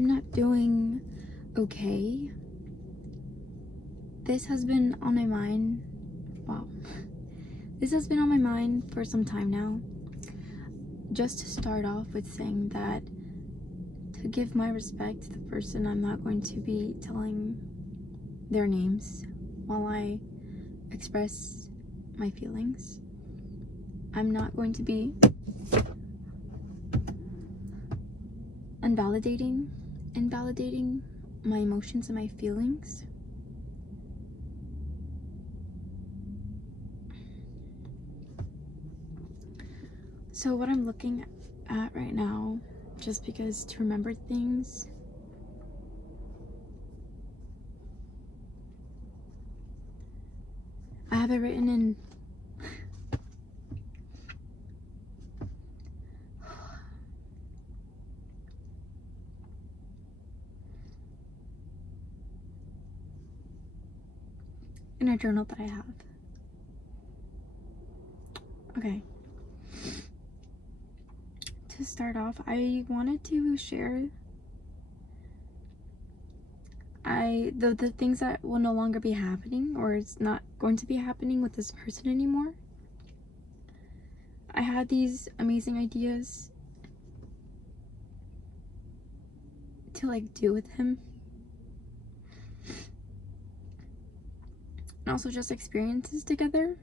I'm not doing okay. This has been on my mind. Wow. This has been on my mind for some time now. Just to start off with saying that, to give my respect to the person, I'm not going to be telling their names while I express my feelings. I'm not going to be invalidating my emotions and my feelings. So what I'm looking at right now, just because to remember things, I have it written in a journal that I have. Okay. To start off, I wanted to share the things that will no longer be happening, or it's not going to be happening with this person anymore. I had these amazing ideas to like do with him, and also just experiences together.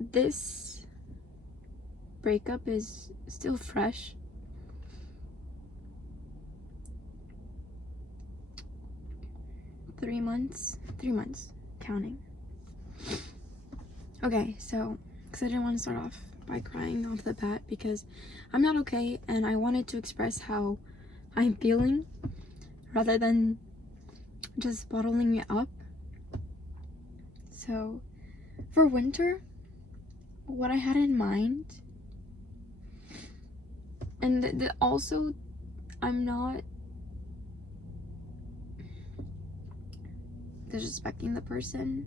This breakup is still fresh. Three months counting. Okay, so because I didn't want to start off by crying off the bat, because I'm not okay and I wanted to express how I'm feeling rather than just bottling it up. So for winter, what I had in mind, and also I'm not disrespecting the person.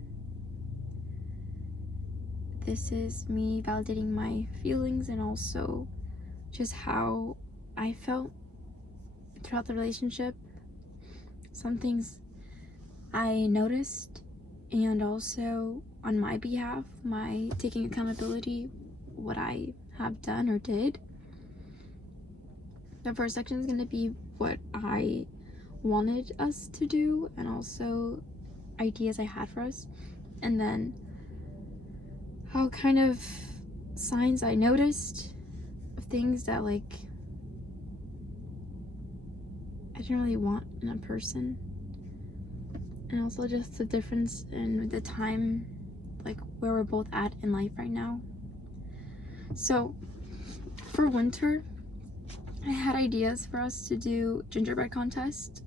This is me validating my feelings and also just how I felt throughout the relationship. Some things I noticed, and also on my behalf, my taking accountability, what I have done or did. The first section is going to be what I wanted us to do and also ideas I had for us, and then how kind of signs I noticed of things that like I didn't really want in a person, and also just the difference in the time, like where we're both at in life right now. So for winter, I had ideas for us to do gingerbread contest,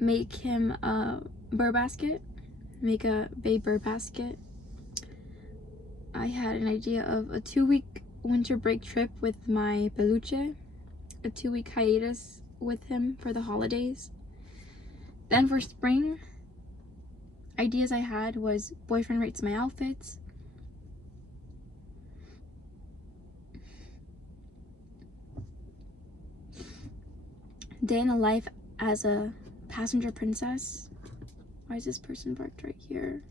make him a burr basket, make a babe burr basket. I had an idea of a 2-week winter break trip with my peluche, a 2-week hiatus with him for the holidays. Then for spring, ideas I had was boyfriend rates my outfits, day in the life as a passenger princess. Why is this person parked right here?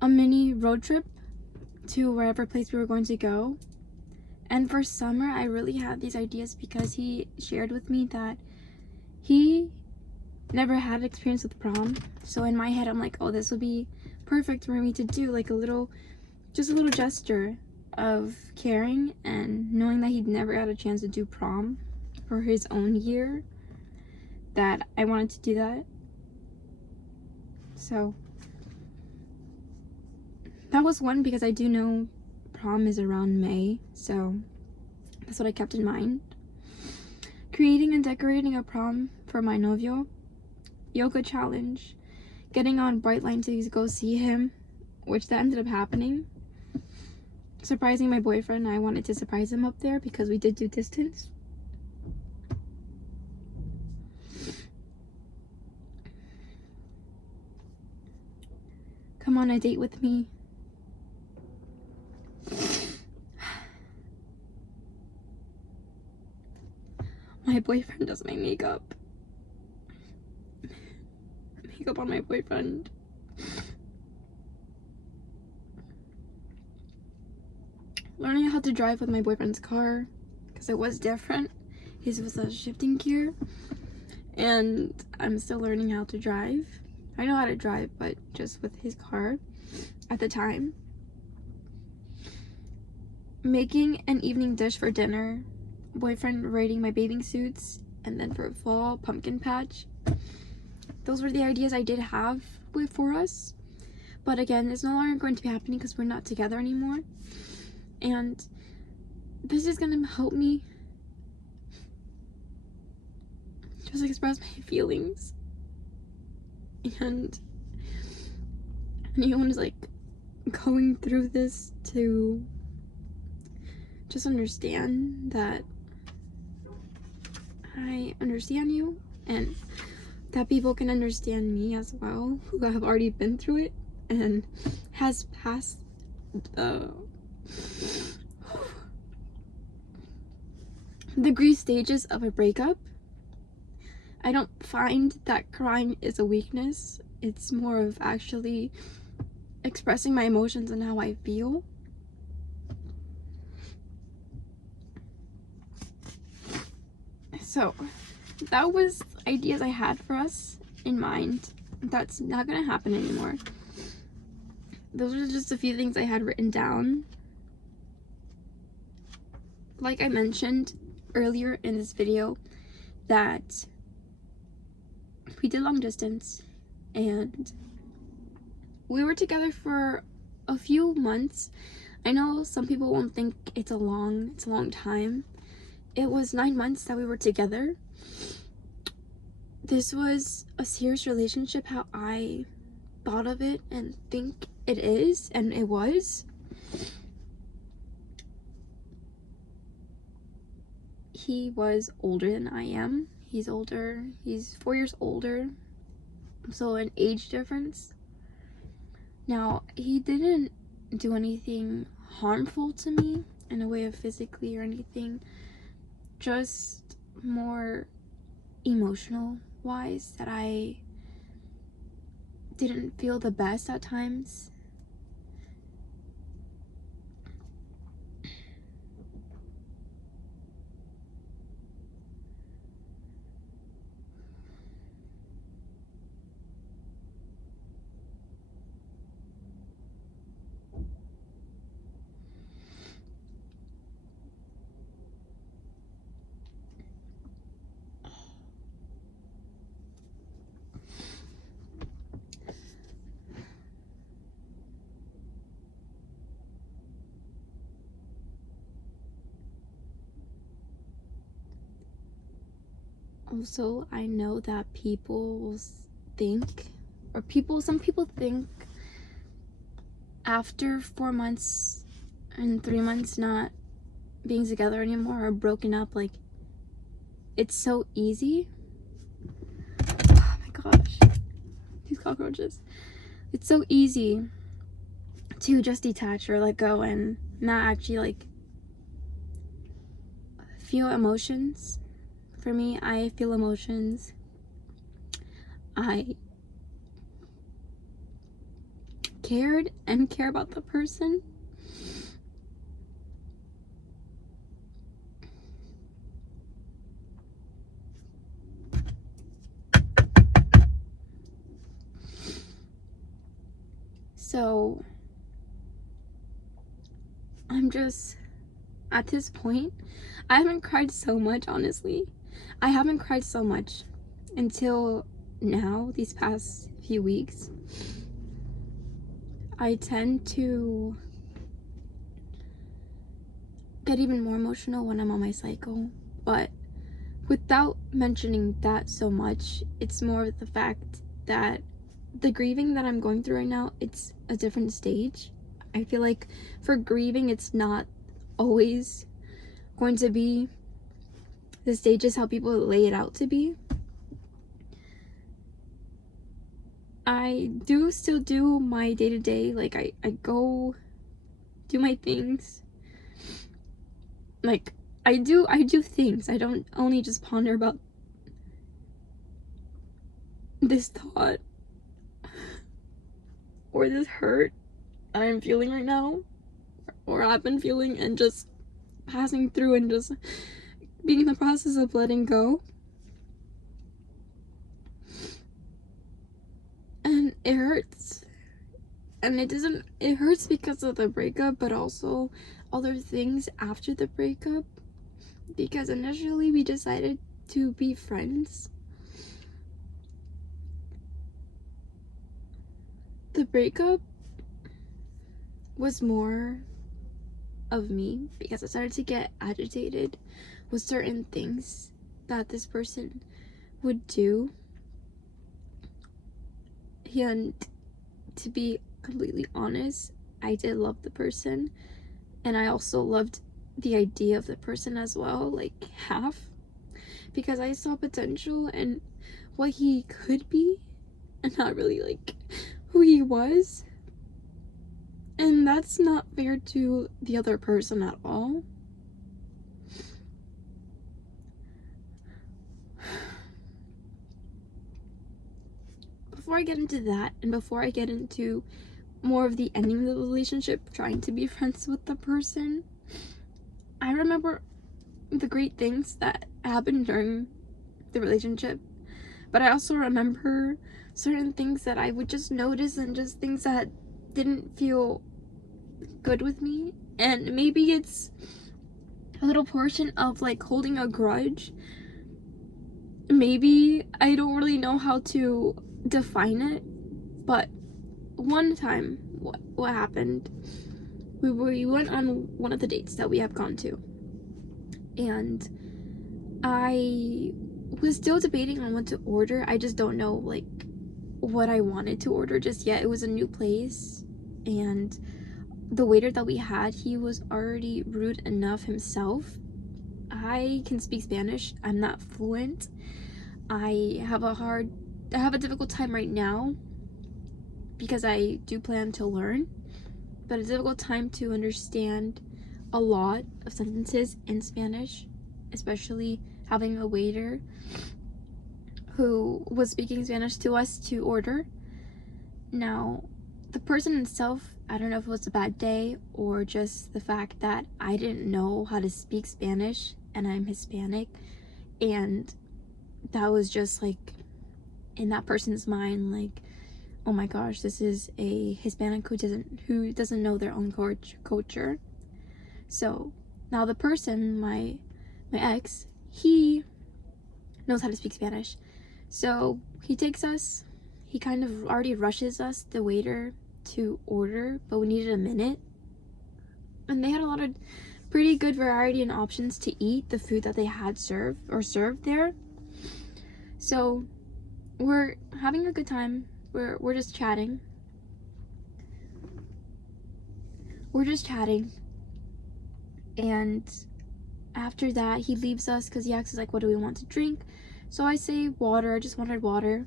A mini road trip to wherever place we were going to go. And for summer, I really had these ideas because he shared with me that he never had experience with prom. So in my head, I'm like, oh, this would be perfect for me to do, like just a little gesture of caring and knowing that he'd never had a chance to do prom for his own year, that I wanted to do that. So that was one, because I do know prom is around May, so that's what I kept in mind. Creating and decorating a prom for my novio, yoga challenge, getting on Brightline to go see him, which that ended up happening. Surprising my boyfriend, I wanted to surprise him up there because we did do distance. Come on a date with me. my boyfriend does my makeup. Makeup on my boyfriend. Learning how to drive with my boyfriend's car, because it was different. His was a shifting gear, and I'm still learning how to drive. I know how to drive, but just with his car at the time. Making an evening dish for dinner, boyfriend raiding my bathing suits, and then for fall, pumpkin patch. Those were the ideas I did have for us. But again, it's no longer going to be happening because we're not together anymore. And this is going to help me just express my feelings. And anyone who's like going through this to just understand that I understand you, and that people can understand me as well, who have already been through it and has passed the grief stages of a breakup. I don't find that crying is a weakness. It's more of actually expressing my emotions and how I feel. So that was ideas I had for us in mind. That's not gonna happen anymore. Those are just a few things I had written down. Like I mentioned earlier in this video, that we did long distance and we were together for a few months. I know some people won't think it's a long time. It was 9 months that we were together. This was a serious relationship, how I thought of it and think it is, and it was. He was older than I am. He's older. He's 4 years older. So an age difference. Now, he didn't do anything harmful to me in a way of physically or anything. Just more emotional wise, that I didn't feel the best at times. Also, I know that people will think, or some people think after 4 months and 3 months not being together anymore or broken up, like, it's so easy. Oh my gosh, these cockroaches. It's so easy to just detach or let go and not actually like feel emotions. For me, I feel emotions. I cared and care about the person. So I'm just at this point, I haven't cried so much, honestly. I haven't cried so much until now, these past few weeks. I tend to get even more emotional when I'm on my cycle, but without mentioning that so much, it's more the fact that the grieving that I'm going through right now, it's a different stage. I feel like for grieving, it's not always going to be the stages how people lay it out to be. I do still do my day-to-day, like I go do my things. Like, I do things. I don't only just ponder about this thought or this hurt I'm feeling right now, or I've been feeling, and just passing through and just being in the process of letting go. And it hurts. And it hurts because of the breakup, but also other things after the breakup. Because initially we decided to be friends. The breakup was more of me because I started to get agitated with certain things that this person would do. And to be completely honest, I did love the person, and I also loved the idea of the person as well, like half, because I saw potential in what he could be and not really like who he was. And that's not fair to the other person at all. Before I get into that, and before I get into more of the ending of the relationship, trying to be friends with the person, I remember the great things that happened during the relationship, but I also remember certain things that I would just notice, and just things that didn't feel good with me. And maybe it's a little portion of like holding a grudge. Maybe I don't really know how to define it, but one time what happened, we went on one of the dates that we have gone to, and I was still debating on what to order. I just don't know like what I wanted to order just yet. It was a new place, and the waiter that we had, he was already rude enough himself. I can speak Spanish. I'm not fluent. I have a difficult time right now because I do plan to learn, but a difficult time to understand a lot of sentences in Spanish, especially having a waiter who was speaking Spanish to us to order. Now, the person itself, I don't know if it was a bad day or just the fact that I didn't know how to speak Spanish and I'm Hispanic, and that was just like in that person's mind, like, oh my gosh, this is a Hispanic who doesn't know their own culture. So now the person, my ex, he knows how to speak Spanish. So he kind of already rushes us, the waiter, to order, but we needed a minute. And they had a lot of pretty good variety and options to eat the food that they had served there. So we're having a good time. We're just chatting. And after that, he leaves us because he asks us like, what do we want to drink? So I say water. I just wanted water.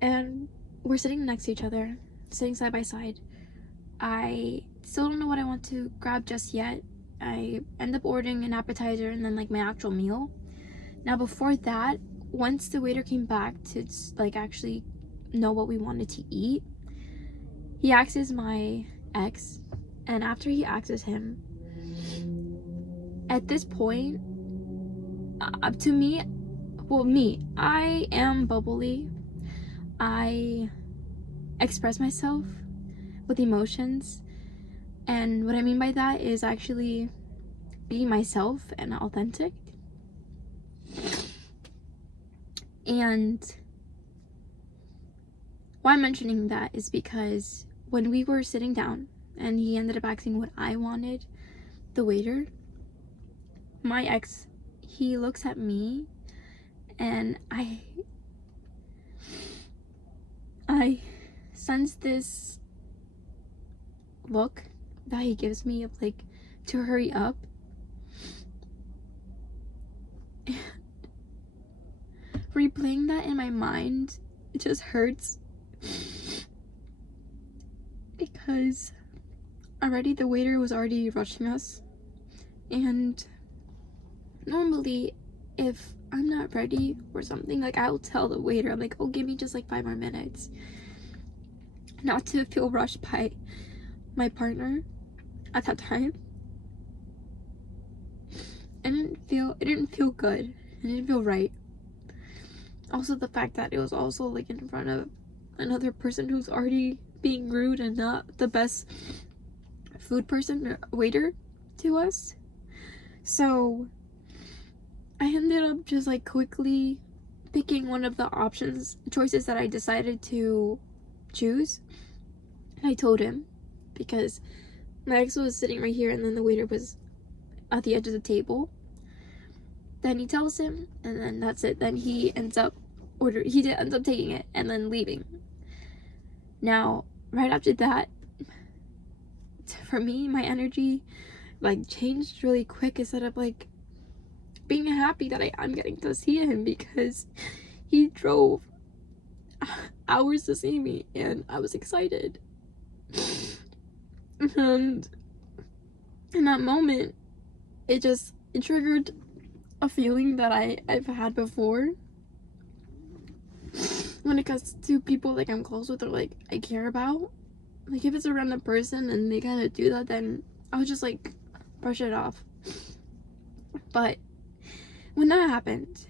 And we're sitting next to each other, sitting side by side. I still don't know what I want to grab just yet. I end up ordering an appetizer and then like my actual meal. Now before that, once the waiter came back to like actually know what we wanted to eat, he asks my ex, and after he asks him, at this point, to me, I am bubbly. I express myself with emotions, and what I mean by that is actually be myself and authentic. And why I'm mentioning that is because when we were sitting down and he ended up asking what I wanted, the waiter, my ex, he looks at me, and I sense this look that he gives me of like to hurry up. And replaying that in my mind, it just hurts because already the waiter was already rushing us, and normally if I'm not ready or something, like I'll tell the waiter, I'm like, oh, give me just like 5 more minutes, not to feel rushed by my partner at that time. It didn't feel good. It didn't feel right. Also the fact that it was also like in front of another person who's already being rude and not the best food person or waiter to us. So I ended up just like quickly picking one of the choices that I decided to choose. And I told him, because my ex was sitting right here and then the waiter was at the edge of the table. Then he tells him, and then that's it. Then he ends up taking it and then leaving. Now, right after that, for me, my energy like changed really quick. Instead of like being happy that I'm getting to see him, because he drove hours to see me and I was excited. And in that moment, it triggered a feeling that I've had before when it comes to people like I'm close with or like I care about. Like if it's a random person and they kind of do that, then I'll just like brush it off. But when that happened,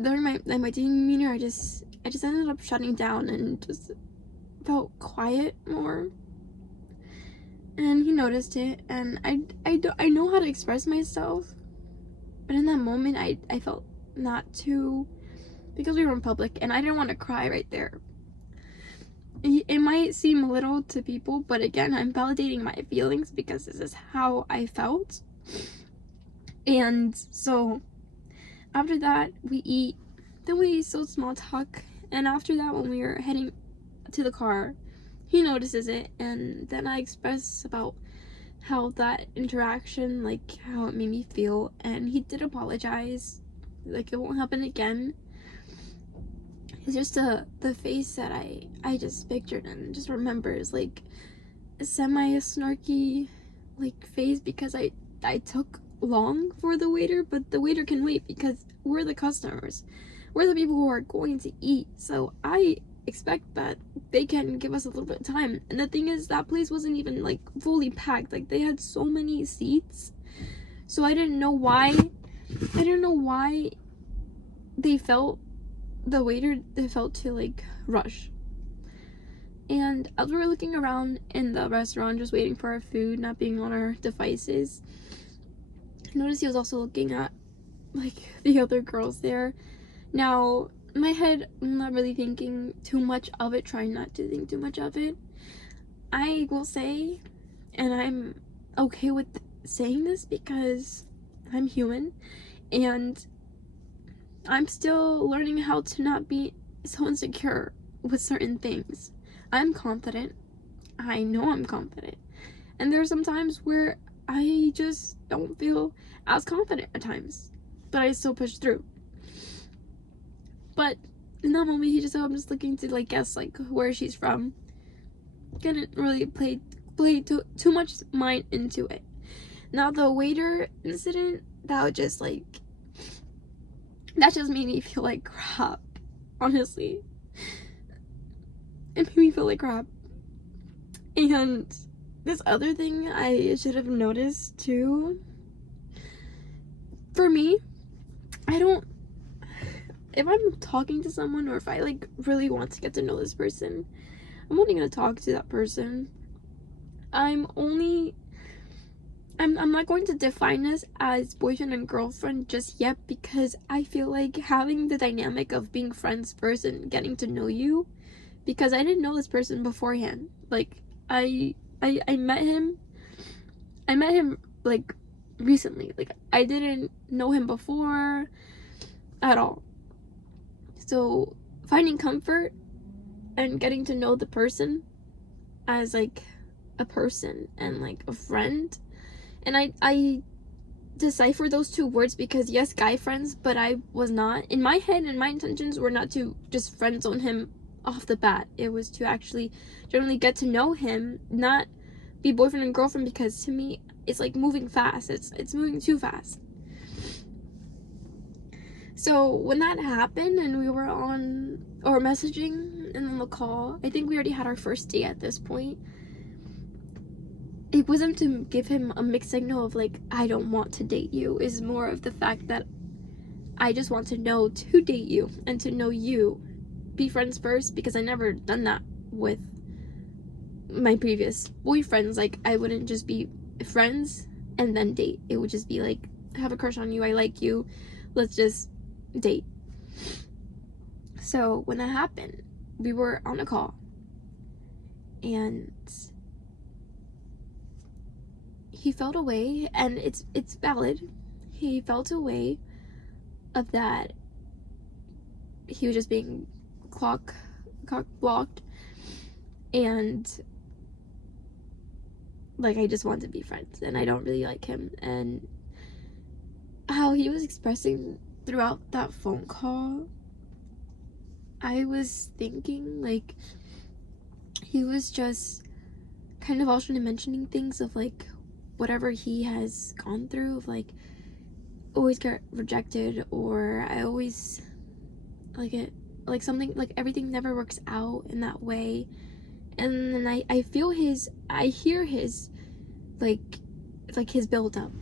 during my demeanor, I just ended up shutting down and just felt quiet more. And he noticed it, and I know how to express myself, but in that moment I felt not to, because we were in public and I didn't want to cry right there. It might seem little to people, but again, I'm validating my feelings because this is how I felt. And so after that, we eat, then we still small talk, and after that, when we were heading to the car, he notices it, and then I express about how that interaction, like how it made me feel, and he did apologize, like it won't happen again. It's just the face that I just pictured and just remembers, like a snarky like face, because I took long for the waiter, but the waiter can wait because we're the customers, we're the people who are going to eat, so I expect that they can give us a little bit of time. And the thing is, that place wasn't even like fully packed, like they had so many seats, so I didn't know why the waiter felt to like rush. And as we were looking around in the restaurant just waiting for our food, not being on our devices, I noticed he was also looking at like the other girls there. Now in my head, I'm not really thinking too much of it, trying not to think too much of it. I will say, and I'm okay with saying this because I'm human and I'm still learning how to not be so insecure with certain things. I'm confident. I know I'm confident. And there are some times where I just don't feel as confident at times, but I still push through. But in that moment, he just said, I'm just looking to like guess like where she's from. Didn't really play too much mind into it. Now the waiter incident, that just made me feel like crap. Honestly, it made me feel like crap. And this other thing I should have noticed too. For me, if I'm talking to someone or if I like really want to get to know this person, I'm only gonna talk to that person. I'm not going to define this as boyfriend and girlfriend just yet, because I feel like having the dynamic of being friends first and getting to know you, because I didn't know this person beforehand. Like I met him like recently. Like I didn't know him before at all. So finding comfort and getting to know the person as like a person and like a friend, and I decipher those two words because yes, guy friends, but I was not, in my head and my intentions were not to just friend zone him off the bat. It was to actually generally get to know him, not be boyfriend and girlfriend, because to me it's like moving fast. It's moving too fast. So when that happened and we were on or messaging and on the call, I think we already had our first date at this point. It wasn't to give him a mixed signal of like, I don't want to date you. It's more of the fact that I just want to know to date you and to know you. Be friends first, because I never done that with my previous boyfriends. Like, I wouldn't just be friends and then date. It would just be like, I have a crush on you, I like you, let's just date. So when that happened, we were on a call and he felt a way, and it's valid. He felt a way of that he was just being cock blocked, and like, I just want to be friends and I don't really like him. And how he was expressing throughout that phone call, I was thinking like he was just kind of alternate mentioning things of like whatever he has gone through, of like always get rejected, or I always like it, like something like everything never works out in that way. And then I feel his, I hear his like his build up,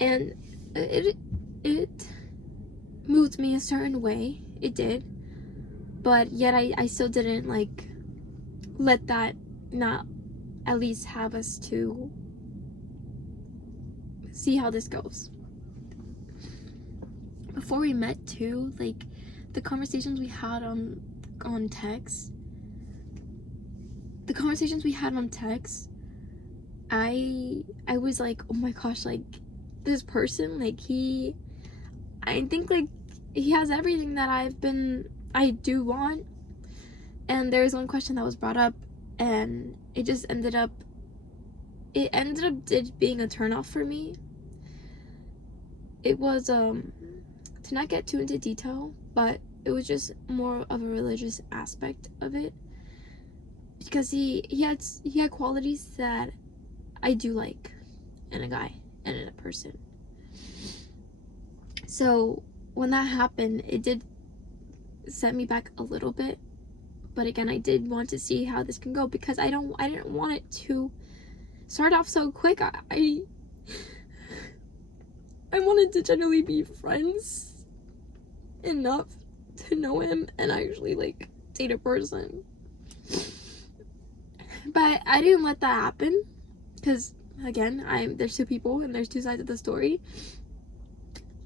and it moved me a certain way. It did, but yet I still didn't like let that not at least have us to see how this goes. Before we met too, like the conversations we had on text, I was like, oh my gosh, like this person, like I think like he has everything that I do want. And there was one question that was brought up, and it ended up being a turnoff for me. It was to not get too into detail, but it was just more of a religious aspect of it, because he had qualities that I do like in a guy and in a person. So when that happened, it did set me back a little bit, but again, I did want to see how this can go, because I didn't want it to start off so quick. I wanted to generally be friends enough to know him and actually like date a person. But I didn't let that happen, because again, there's two people and there's two sides of the story.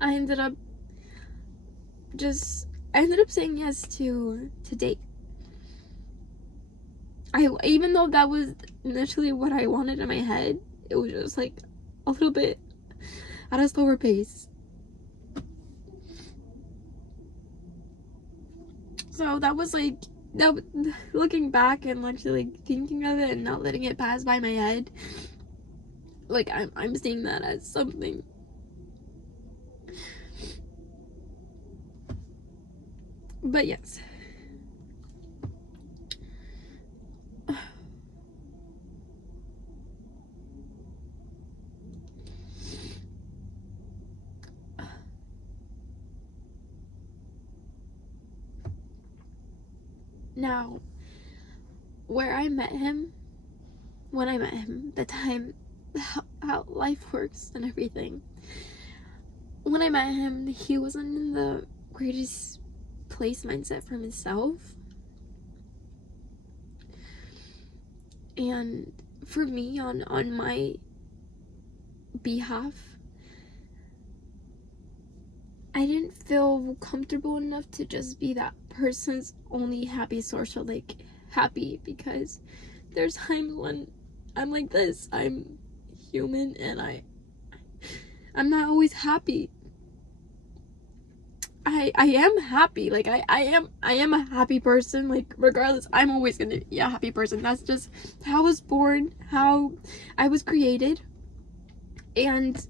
I ended up saying yes to date. Even though that was initially what I wanted in my head, it was just like a little bit at a slower pace. So that was like, looking back and actually like thinking of it and not letting it pass by my head, like I'm seeing that as something. But yes. Now, when I met him, the time, how life works and everything. When I met him, he wasn't in the greatest place mindset for himself. And for me, on my behalf, I didn't feel comfortable enough to just be that person's only happy source, or like happy, because there's times when I'm like this. I'm human and I'm not always happy. I am happy. Like I am a happy person. Like regardless, I'm always gonna be a happy person. That's just how I was born, how I was created. And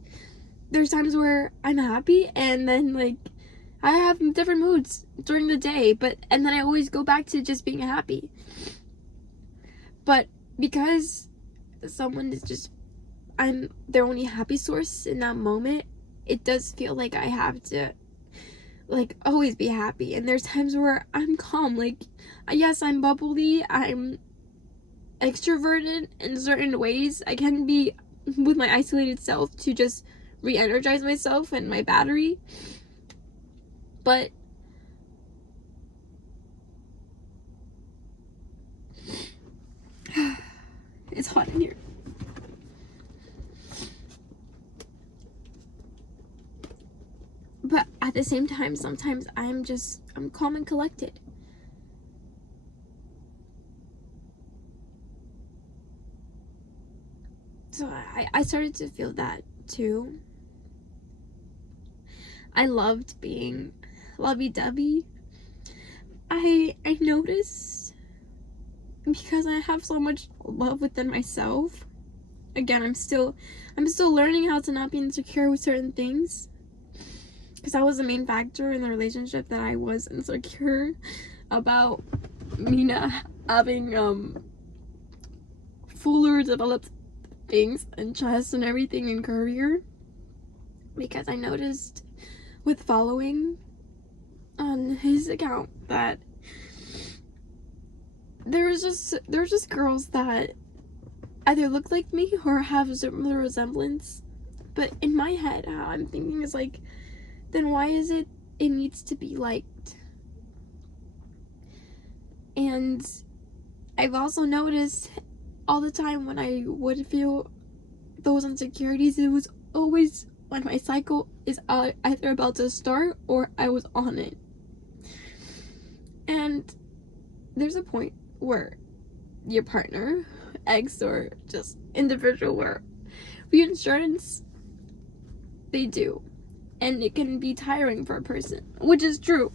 there's times where I'm happy, and then like I have different moods during the day, and then I always go back to just being happy. But because someone is just, I'm their only happy source in that moment, it does feel like I have to like always be happy, and there's times where I'm calm. Like, yes, I'm bubbly, I'm extroverted in certain ways. I can be with my isolated self to just re-energize myself and my battery, but it's hot in here. But at the same time, sometimes I'm calm and collected. So I started to feel that too. I loved being lovey-dovey. I noticed, because I have so much love within myself. Again, I'm still learning how to not be insecure with certain things, because that was the main factor in the relationship, that I was insecure about me not having fuller developed things, interest and everything in career. Because I noticed with following on his account that there's just girls that either look like me or have similar resemblance. But in my head, how I'm thinking is like, then why is it needs to be liked? And I've also noticed all the time when I would feel those insecurities, it was always when my cycle is either about to start or I was on it. And there's a point where your partner, ex, or just individual, where reassurance, they do, and it can be tiring for a person, which is true.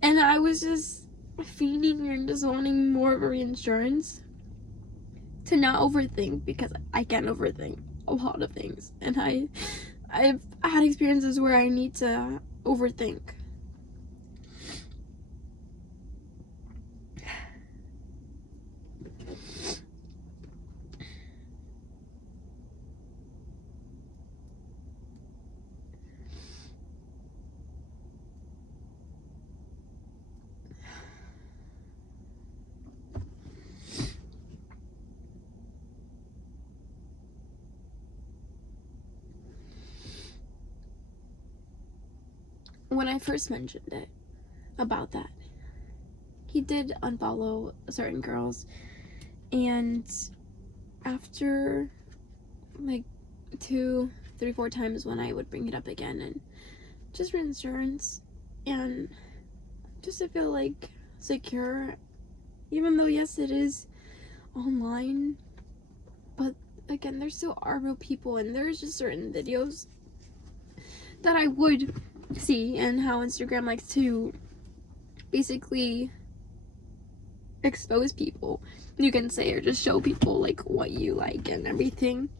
And I was just feeding and just wanting more of a reassurance to not overthink, because I can overthink a lot of things, and I've had experiences where I need to overthink. When I first mentioned it about that, he did unfollow certain girls, and after like 2, 3, 4 times when I would bring it up again, and just reassurance and just to feel like secure, even though yes, it is online, but again, there still are real people, and there's just certain videos that I would see, and how Instagram likes to basically expose people, you can say, or just show people like what you like and everything,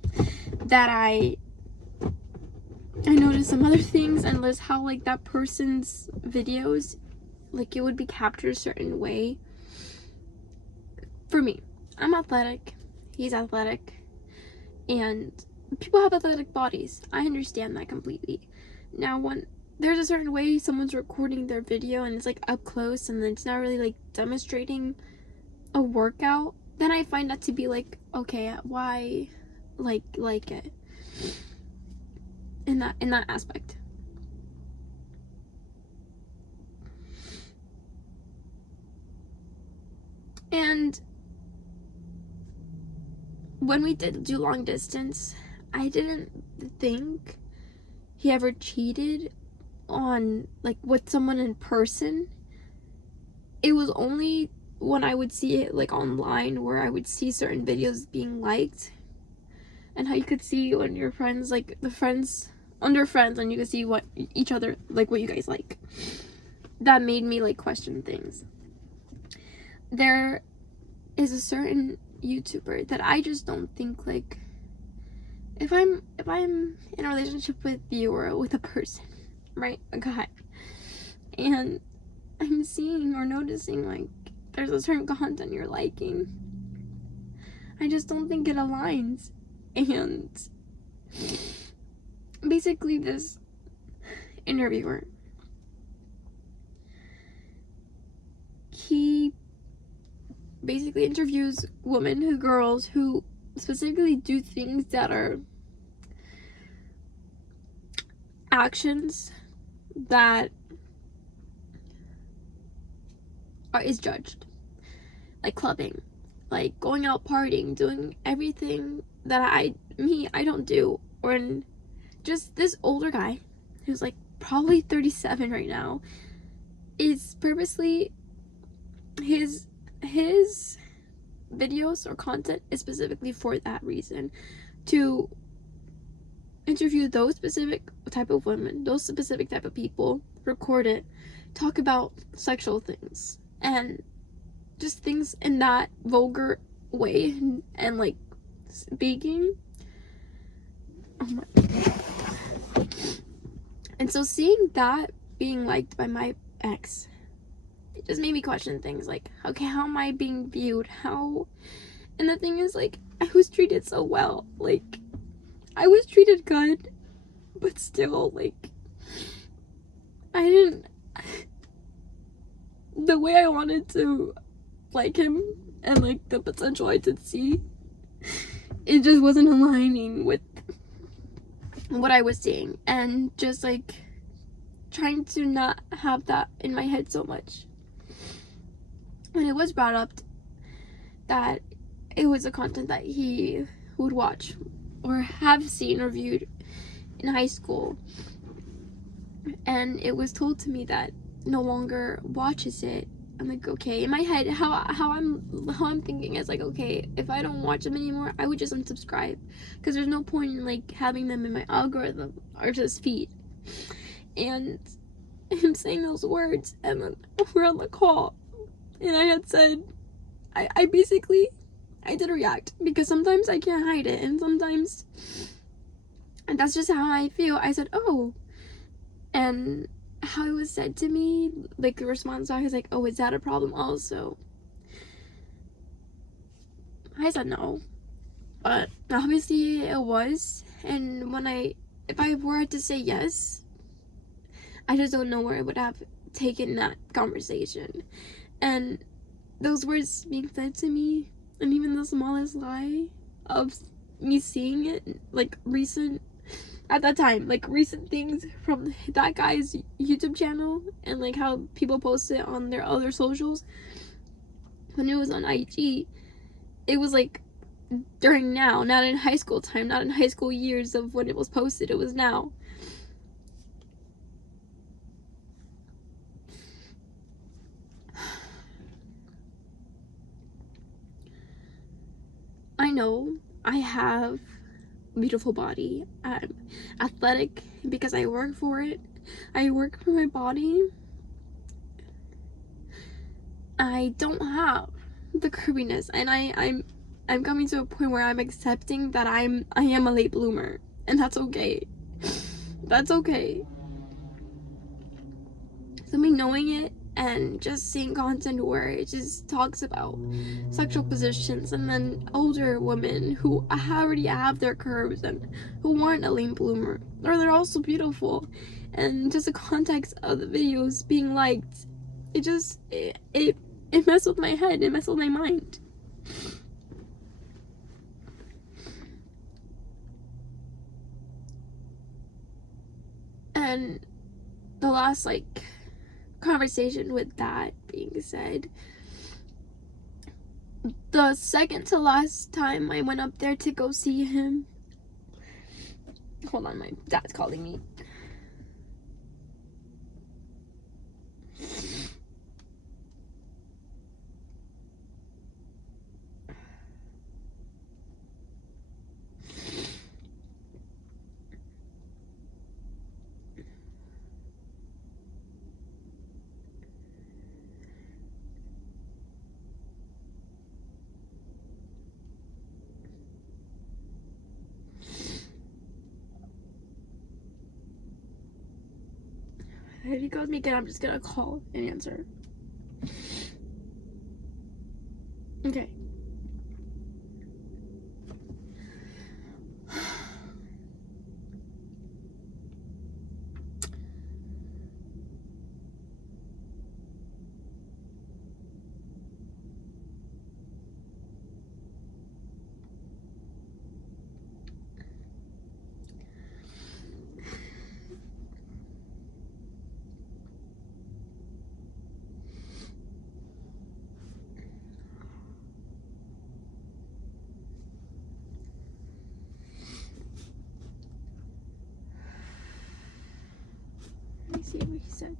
that I noticed some other things, and list how like that person's videos, like it would be captured a certain way. For me, I'm athletic, he's athletic, and people have athletic bodies. I understand that completely. Now, when there's a certain way someone's recording their video and it's like up close and it's not really like demonstrating a workout, then I find that to be like, okay, why like it in that aspect. And when we did do long distance, I didn't think he ever cheated on like with someone in person. It was only when I would see it like online, where I would see certain videos being liked, and how you could see when your friends, like the friends under friends, and you could see what each other like, what you guys like, that made me like question things. There is a certain YouTuber that I just don't think, like, if I'm in a relationship with you or with a person, right, a guy, and I'm seeing or noticing like there's a certain content you're liking, I just don't think it aligns. And basically this interviewer. He basically interviews women, girls who specifically do things that are actions that is judged, like clubbing, like going out partying, doing everything that I don't do. Or just this older guy who's like probably 37 right now is purposely, his videos or content is specifically for that reason, to interview those specific type of women, those specific type of people, record it, talk about sexual things and just things in that vulgar way, and like speaking. Oh my. And so seeing that being liked by my ex, it just made me question things like, okay, how am I being viewed? How? And the thing is, like, I was treated so well. Like, I was treated good, but still, like, I didn't, the way I wanted to like him and like the potential I did see, it just wasn't aligning with what I was seeing, and just like trying to not have that in my head so much. When it was brought up that it was a content that he would watch or have seen or viewed in high school, and it was told to me that no longer watches it, I'm like, okay. In my head, how I'm thinking is like, okay, if I don't watch them anymore, I would just unsubscribe, because there's no point in like having them in my algorithm or just feed. And him saying those words, and then we're on the call, and I had said, I basically, I did react, because sometimes I can't hide it, and sometimes, and that's just how I feel. I said, oh. And how it was said to me, like the response, I was like, oh, is that a problem also? I said no, but obviously it was. And if I were to say yes, I just don't know where I would have taken that conversation. And those words being said to me, and even the smallest lie of me seeing it, like at that time, like recent things from that guy's YouTube channel, and like how people post it on their other socials. When it was on IG, it was like during now, not in high school time, not in high school years of when it was posted, it was now. I know I have a beautiful body. I'm athletic because I work for it. I work for my body. I don't have the curviness, and I'm coming to a point where I'm accepting that I am a late bloomer, and that's okay. That's okay. So me knowing it and just seeing content where it just talks about sexual positions, and then older women who already have their curves and who aren't a late bloomer, or they're also beautiful, and just the context of the videos being liked, it messed with my head, it messed with my mind. And the last like conversation, with that being said, the second to last time I went up there to go see him, hold on, my dad's calling me. If he calls me again, I'm just gonna call and answer. Okay. see what he said.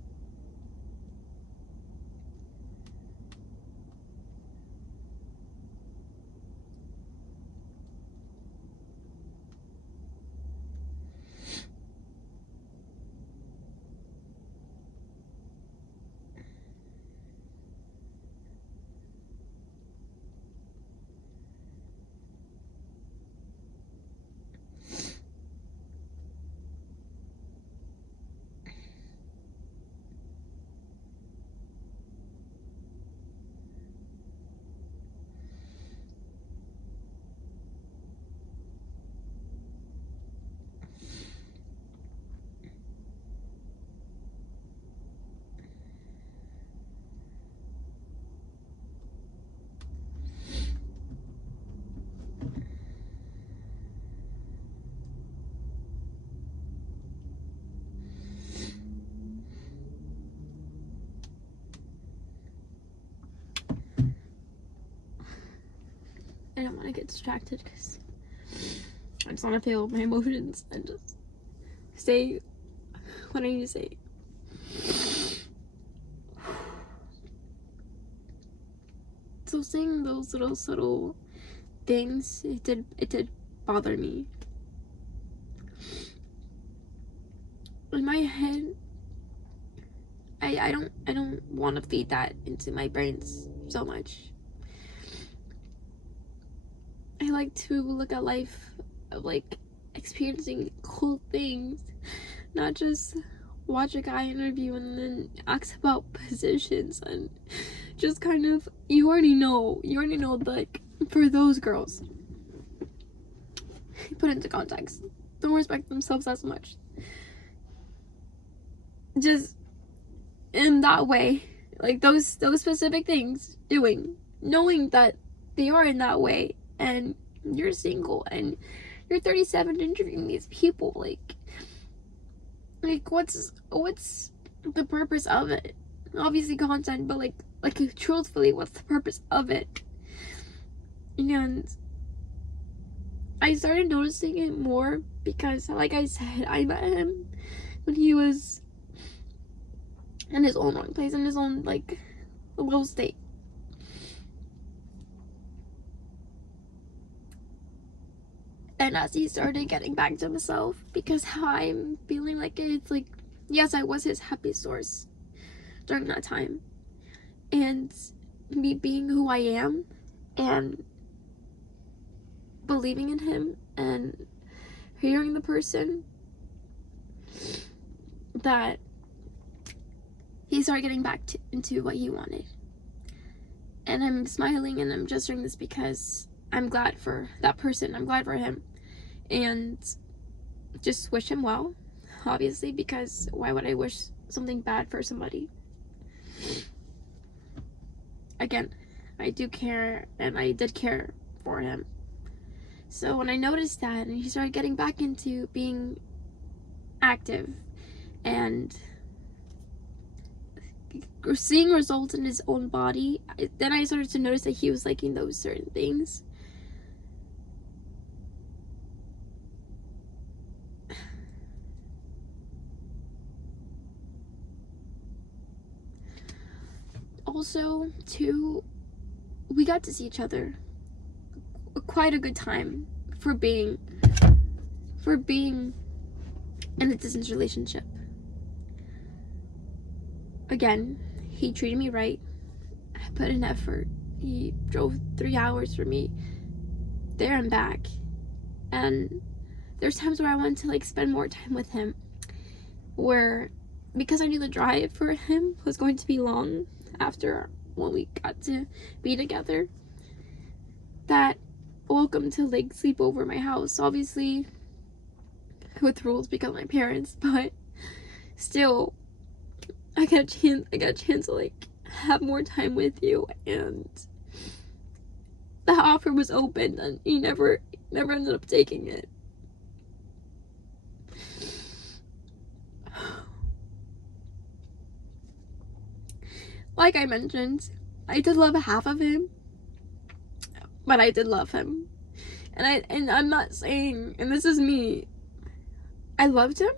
I don't want to get distracted because I just want to feel my emotions and just say what I need to say. So saying those little subtle things, it did bother me. In my head, I don't want to feed that into my brains so much. I like to look at life of like experiencing cool things, not just watch a guy interview and then ask about positions and just kind of, you already know like, for those girls, put into context, don't respect themselves as much, just in that way, like those specific things, knowing that they are in that way, and you're single and you're 37 interviewing these people, like what's the purpose of it? Obviously content, but like truthfully, what's the purpose of it? And I started noticing it more because, like I said, I met him when he was in his own wrong place, in his own like low state. And as he started getting back to himself, because how I'm feeling like it's like, yes, I was his happy source during that time. And me being who I am and believing in him and hearing the person, that he started getting back into what he wanted. And I'm smiling and I'm gesturing this because I'm glad for that person. I'm glad for him. And just wish him well, obviously, because why would I wish something bad for somebody? Again, I do care, and I did care for him. So when I noticed that, and he started getting back into being active and seeing results in his own body, then I started to notice that he was liking those certain things. Also, too, we got to see each other quite a good time for being in a distance relationship. Again, he treated me right. I put in effort. He drove 3 hours for me there and back. And there's times where I wanted to like spend more time with him, where because I knew the drive for him was going to be long after when we got to be together, that welcome to like sleep over my house, obviously with rules because of my parents, but still I got a chance to like have more time with you. And the offer was open and he never ended up taking it. Like I mentioned, I did love half of him, but I did love him. And I'm not saying, and this is me, I loved him,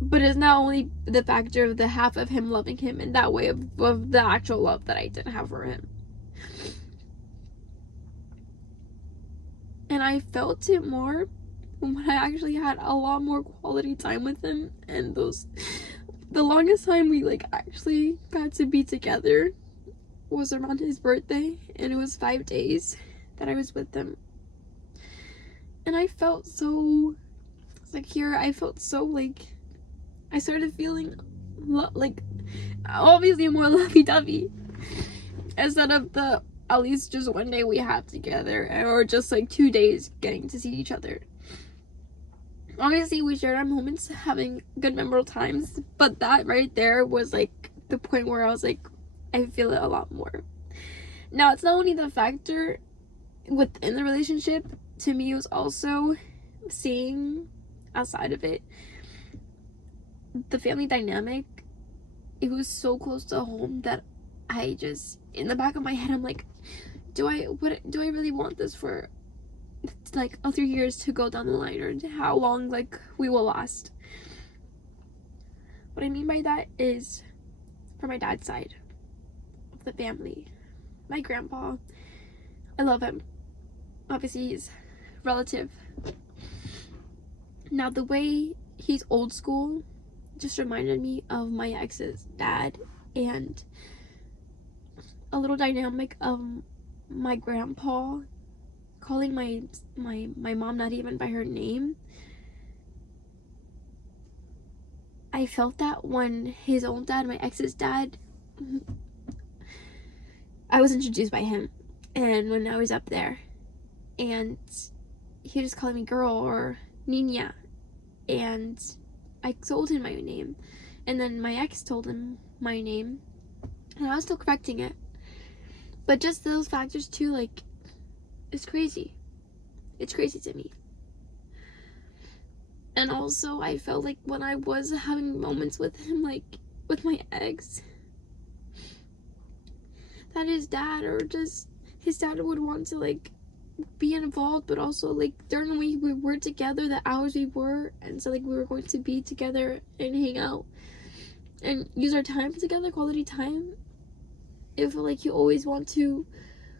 But it's not only the factor of the half of him loving him in that way of the actual love that I did have for him. And I felt it more when I actually had a lot more quality time with him. And the longest time we like actually got to be together was around his birthday, and it was 5 days that I was with him. And I felt so secure. I felt so like I started feeling like obviously more lovey-dovey instead of the at least just one day we had together, or just like 2 days getting to see each other. Obviously we shared our moments, having good memorable times, but that right there was like the point where I was like, I feel it a lot more. Now it's not only the factor within the relationship, to me it was also seeing outside of it the family dynamic. It was so close to home that I just, in the back of my head, I'm like, do I really want this for like 3 years to go down the line, or how long like we will last? What I mean by that is, for my dad's side of the family, my grandpa, I love him. Obviously he's relative. Now the way he's old school just reminded me of my ex's dad, and a little dynamic of my grandpa calling my mom not even by her name. I felt that when his own dad, my ex's dad, I was introduced by him, and when I was up there, and he was just calling me girl or Nina, and I told him my name, and then my ex told him my name, and I was still correcting it. But just those factors too, like, it's crazy. It's crazy to me. And also, I felt like when I was having moments with him, like with my ex, that his dad, or just his dad, would want to like be involved, but also like during the week we were together, the hours we were, and so like we were going to be together and hang out and use our time together, quality time. It felt like you always want to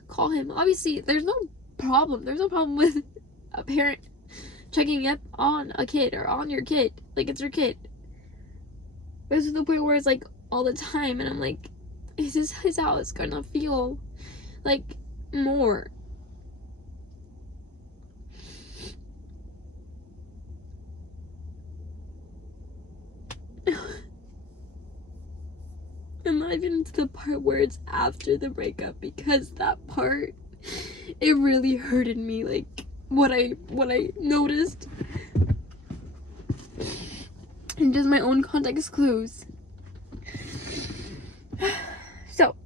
call him. Obviously there's no problem with a parent checking up on a kid or on your kid, like it's your kid. But it's to the point where it's like all the time, and I'm like, is this how it's gonna feel like more? I'm not even to the part where it's after the breakup, because that part, it really hurted me, like what I noticed, and just my own context clues. So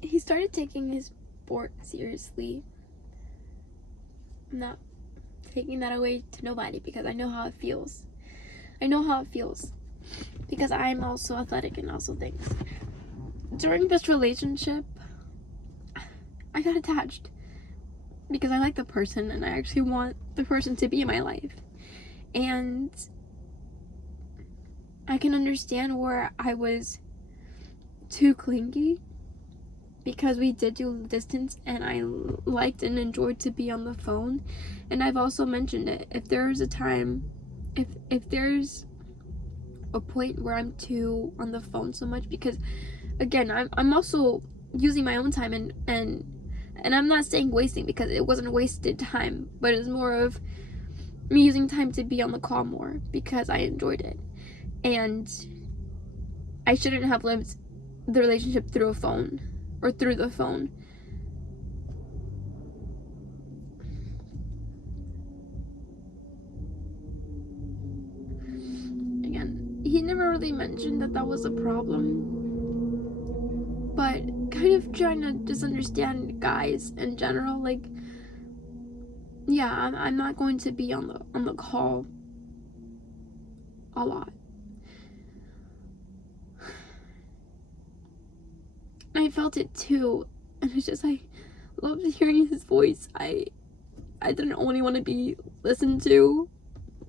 he started taking his sport seriously. I'm not taking that away to nobody, because I know how it feels. Because I'm also athletic and also things. During this relationship, I got attached because I like the person, and I actually want the person to be in my life. And I can understand where I was too clingy, because we did do distance, and I liked and enjoyed to be on the phone. And I've also mentioned it, if there's a time, if there's a point where I'm too on the phone so much, because again, I'm also using my own time, and I'm not saying wasting, because it wasn't wasted time, but it's more of me using time to be on the call more because I enjoyed it. And I shouldn't have lived the relationship through a phone, or through the phone. Again, he never really mentioned that was a problem, but kind of trying to just understand guys in general, like, yeah, I'm not going to be on the call a lot. I felt it too, and it's just, I loved hearing his voice. I didn't only want to be listened to.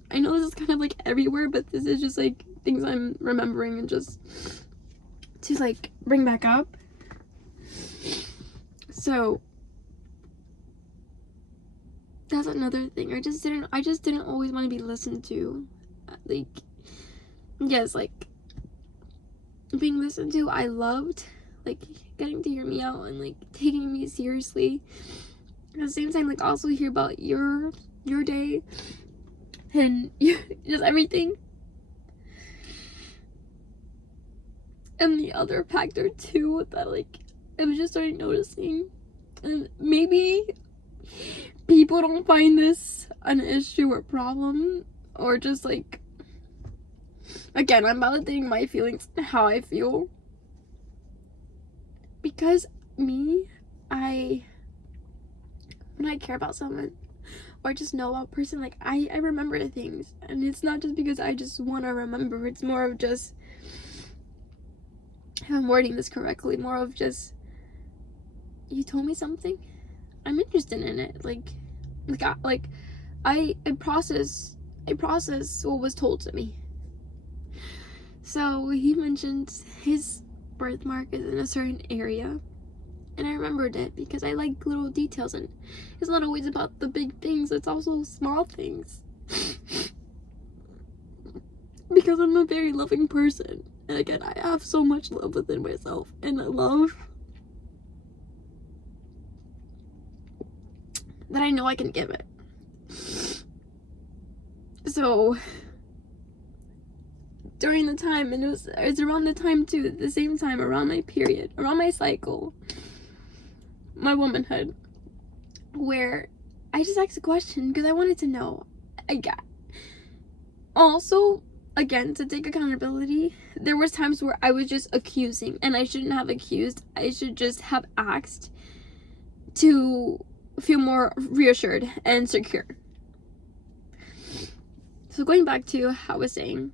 I know this is kind of like everywhere, but this is just like things I'm remembering and just to like bring back up. So that's another thing. I just didn't always want to be listened to. Like, yes, like being listened to, I loved, like getting to hear me out and like taking me seriously. At the same time, like also hear about your day and just everything. And the other factor too that like I was just starting noticing, and maybe people don't find this an issue or problem, or just like, again, I'm validating my feelings and how I feel, because me, when I care about someone or just know about a person, like I remember things, and it's not just because I just want to remember. It's more of just, if I'm wording this correctly, more of just, you told me something, I'm interested in it. I process what was told to me. So he mentioned his birthmark is in a certain area, and I remembered it because I like little details, and it's not always about the big things, it's also small things. Because I'm a very loving person, and again, I have so much love within myself, and I love that I know I can give it. So during the time, and it was around the time too, at the same time, around my period, around my cycle, my womanhood, where I just asked a question because I wanted to know. Also, again, to take accountability, there was times where I was just accusing, and I shouldn't have accused. I should just have asked to feel more reassured and secure. So going back to how I was saying,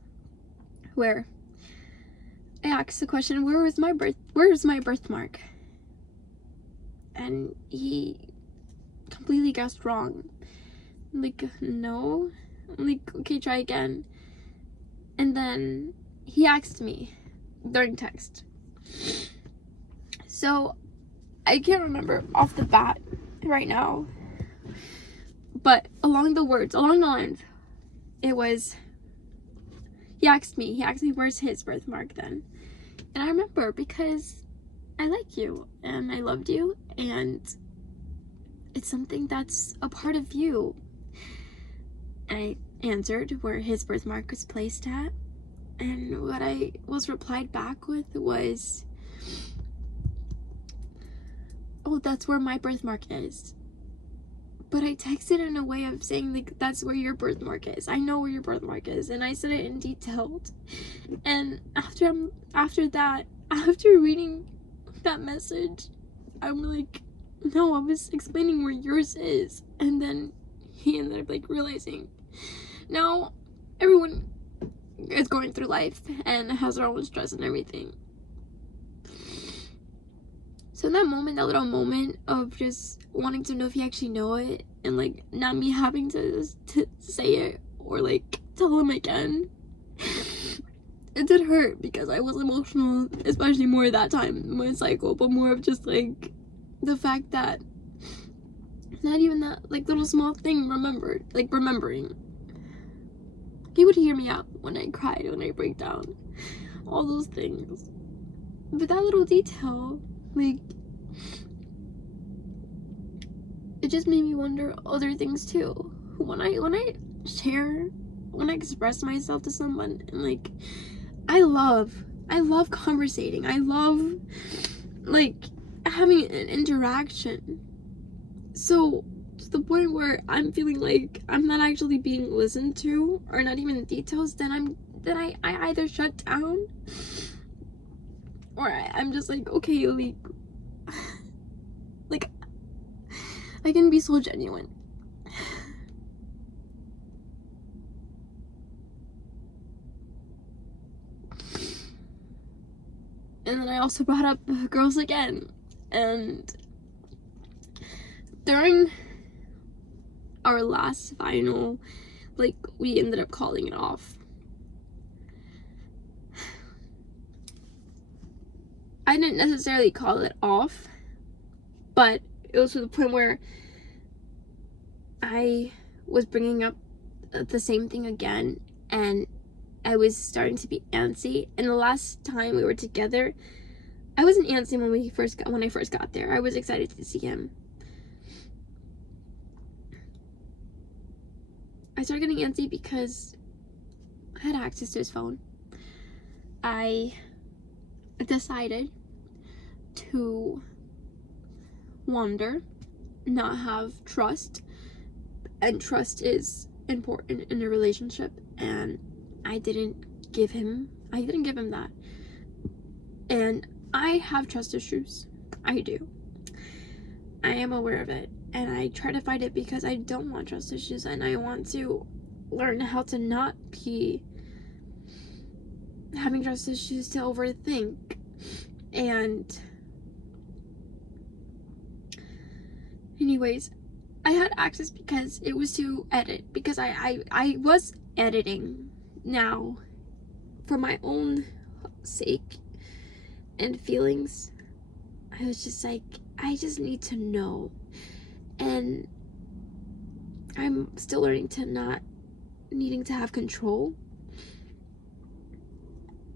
where I asked the question, where is my birthmark? And he completely guessed wrong. I'm like, no. I'm like, okay, try again. And then he asked me during text. So I can't remember off the bat right now, but along the lines, it was, he asked me where's his birthmark then. And I remember because I like you and I loved you, and it's something that's a part of you. I answered where his birthmark was placed at, and what I was replied back with was, oh, that's where my birthmark is. But I texted in a way of saying, like, that's where your birthmark is. I know where your birthmark is, and I said it in detail. And after reading that message, I'm like, no, I was explaining where yours is. And then he ended up like realizing, now everyone is going through life and has their own stress and everything. So in that moment, that little moment of just wanting to know if he actually know it, and like not me having to say it or like tell him again, it did hurt because I was emotional, especially more that time in my cycle, but more of just like the fact that not even that like little small thing remembering. He would hear me out when I cried, when I break down, all those things. But that little detail, like, it just made me wonder other things too. When I express myself to someone, and like, I love conversating. I love like having an interaction. So to the point where I'm feeling like I'm not actually being listened to, or not even the details, then I either shut down, or I'm just like, okay, like I can be so genuine. And then I also brought up girls again. And during our last final, like, we ended up calling it off. I didn't necessarily call it off, but it was to the point where I was bringing up the same thing again, and I was starting to be antsy. And the last time we were together, I wasn't antsy when I first got there. I was excited to see him. I started getting antsy because I had access to his phone. I decided to wander, not have trust, and trust is important in a relationship, and I didn't give him that. And I have trust issues. I do. I am aware of it, and I try to fight it because I don't want trust issues, and I want to learn how to not be having trust issues to overthink. And anyways, I had access because it was to edit, because I was editing now for my own sake and feelings. I was just like, I just need to know. And I'm still learning to not needing to have control.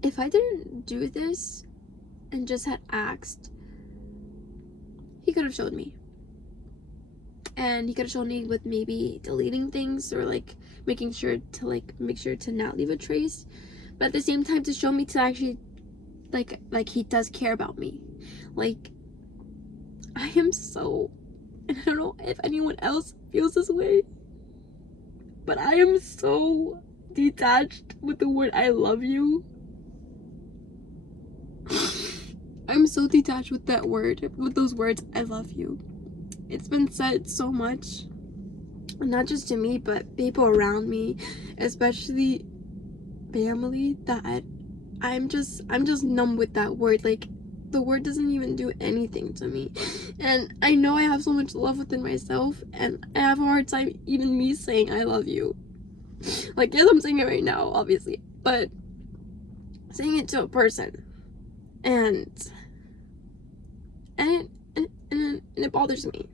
If I didn't do this and just had asked, he could have showed me. And he could have shown me with maybe deleting things, or like making sure to not leave a trace. But at the same time, to show me to actually like he does care about me. Like, I am so, and I don't know if anyone else feels this way, but I am so detached with the word I love you. I'm so detached with that word, with those words, I love you. It's been said so much, not just to me, but people around me, especially family, that I'm just numb with that word. Like, the word doesn't even do anything to me. And I know I have so much love within myself, and I have a hard time even me saying I love you. Like, yes, I'm saying it right now, obviously, but saying it to a person, and it bothers me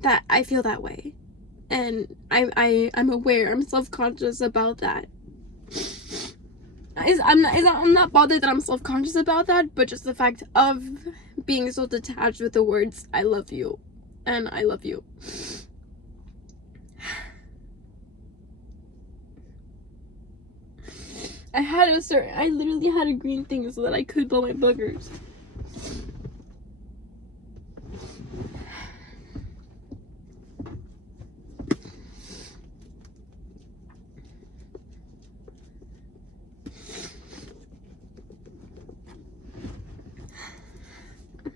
that I feel that way. And I'm aware, I'm self-conscious about that. I'm not bothered that I'm self-conscious about that, but just the fact of being so detached with the words I love you and I love you. I literally had a green thing so that I could blow my boogers.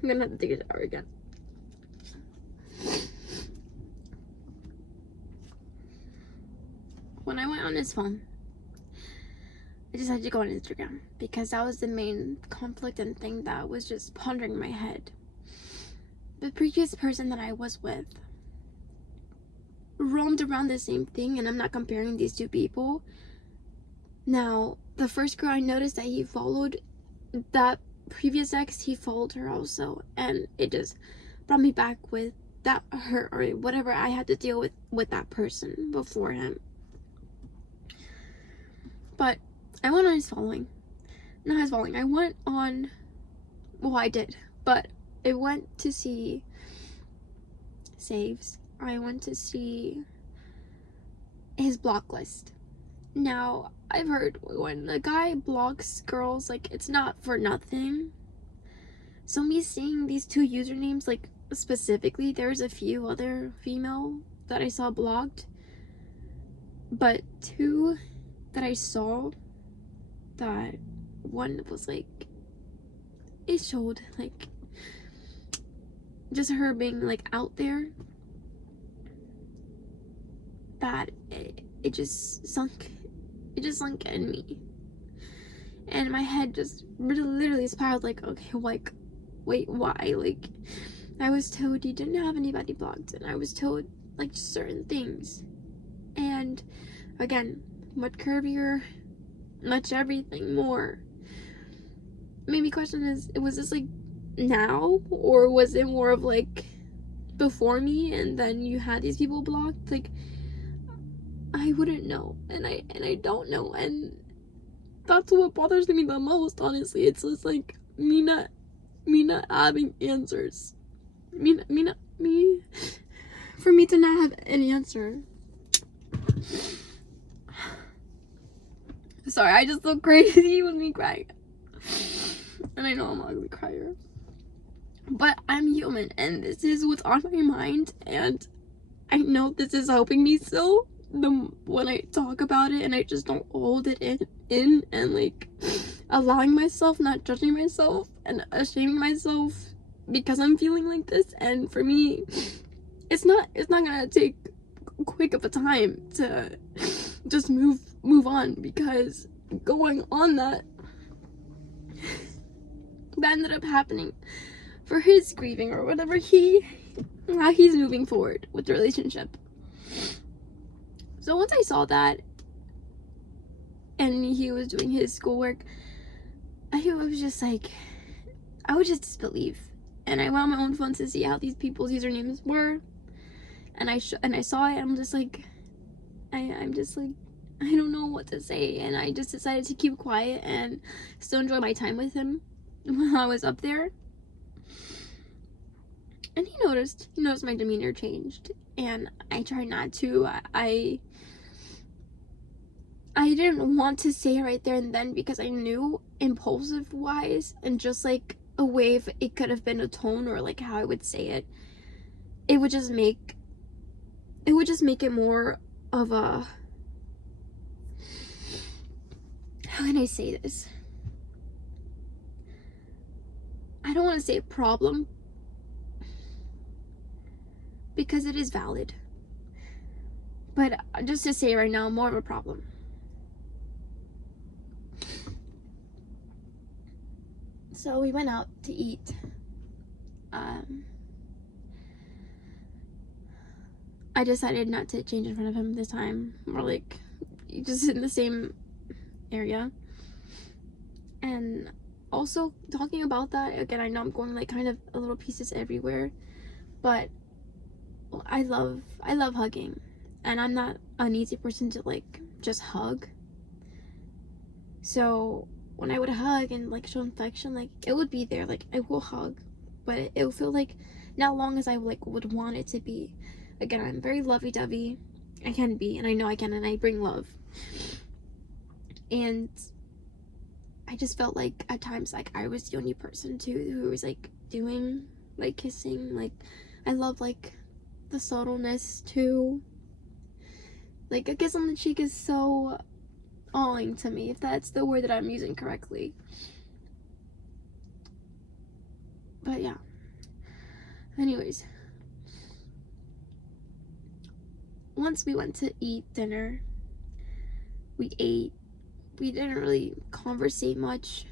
I'm gonna have to take a shower again. When I went on his phone, I decided to go on Instagram because that was the main conflict and thing that was just pondering in my head. The previous person that I was with roamed around the same thing, and I'm not comparing these two people. Now, the first girl, I noticed that he followed that previous ex, he followed her also, and it just brought me back with that hurt or whatever I had to deal with that person before him. But I went on his following. Not his following. I went on, well, I did, but I went to see saves. I went to see his block list. Now, I've heard when the guy blocks girls, like, it's not for nothing. So me seeing these two usernames, like, specifically, there's a few other female that I saw blocked, but two that I saw, that one was like, it showed like just her being like out there, that it just sunk in me. And my head just literally spiraled, like, okay, like, wait, why? Like, I was told you didn't have anybody blocked, and I was told, like, certain things. And, again, much curvier, much everything more. Made me question was this, like, now? Or was it more of, like, before me, and then you had these people blocked? Like, I wouldn't know, and I don't know, and that's what bothers me the most, honestly. It's just, like, me not having answers. For me to not have an answer. Sorry, I just look crazy with me crying. And I know I'm an ugly crier. But I'm human, and this is what's on my mind, and I know this is helping me still. When I talk about it and I just don't hold it in and, like, allowing myself, not judging myself and shaming myself because I'm feeling like this. And for me, it's not gonna take quick of a time to just move on, because going on that ended up happening for his grieving or whatever, how he's moving forward with the relationship. So once I saw that and he was doing his schoolwork, I was just like, I would just disbelieve. And I went on my own phone to see how these people's usernames were, and I saw it, and I'm just like, I'm just like, I don't know what to say, and I just decided to keep quiet and still enjoy my time with him while I was up there. And he noticed my demeanor changed, and I tried not to. I didn't want to say it right there and then, because I knew, impulsive wise, and just like a way, if it could have been a tone or like how I would say it, it would just make it more of a, how can I say this? I don't want to say problem, because it is valid, but just to say right now, more of a problem. So we went out to eat. I decided not to change in front of him this time. More like just in the same area. And also talking about that, again, I know I'm going like kind of a little pieces everywhere, but I love hugging, and I'm not an easy person to like just hug. So when I would hug and like show affection, like it would be there, like I will hug, but it would feel like not long as I like would want it to be. Again, I'm very lovey-dovey. I can be, and I know I can, and I bring love. And I just felt like at times like I was the only person too who was like doing like kissing. Like I love like the subtleness too. Like a kiss on the cheek is so awing to me, if that's the word that I'm using correctly. But yeah. Anyways, once we went to eat dinner, we ate. We didn't really conversate much.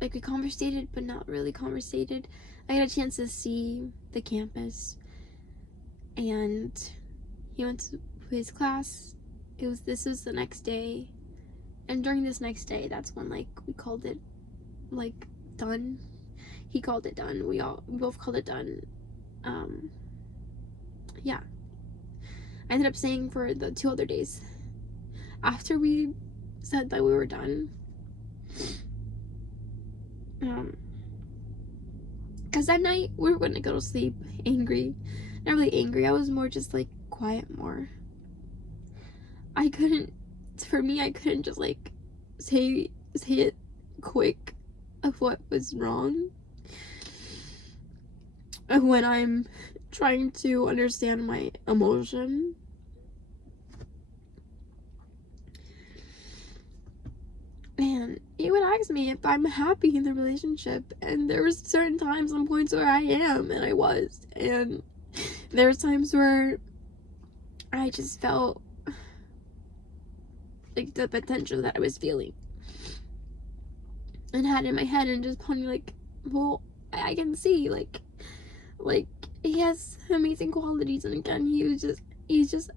Like we conversated, but not really conversated. I got a chance to see the campus, and he went to his class. This was the next day, and during this next day, that's when like we called it like done. He called it done. We both called it done. Yeah. I ended up staying for the 2 other days after we said that we were done. Because that night we were gonna go to sleep angry. Not really angry. I was more just like quiet more. I couldn't just like say it quick of what was wrong when I'm trying to understand my emotion. And he would ask me if I'm happy in the relationship, and there was certain times and points where I am, and I was, and there was times where I just felt like the potential that I was feeling. and had it in my head and just pondering, like, well, I can see, like he has amazing qualities, and again, he's just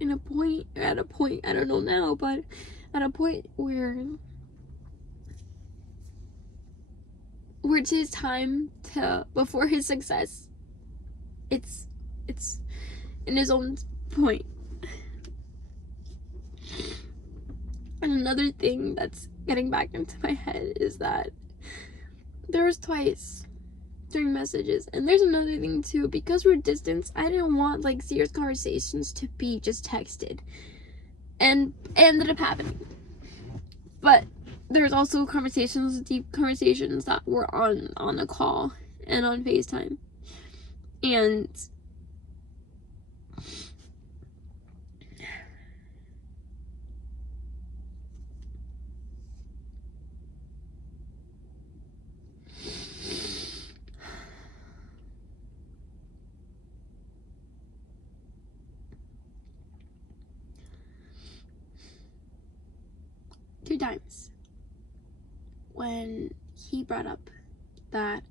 at a point, I don't know now, but at a point where it's his time to, before his success, it's in his own point. And another thing that's getting back into my head is that there was twice during messages, and there's another thing too, because we're distant, I didn't want like serious conversations to be just texted, and ended up happening. But there's also conversations, deep conversations, that were on a call and on FaceTime. And two times when he brought up that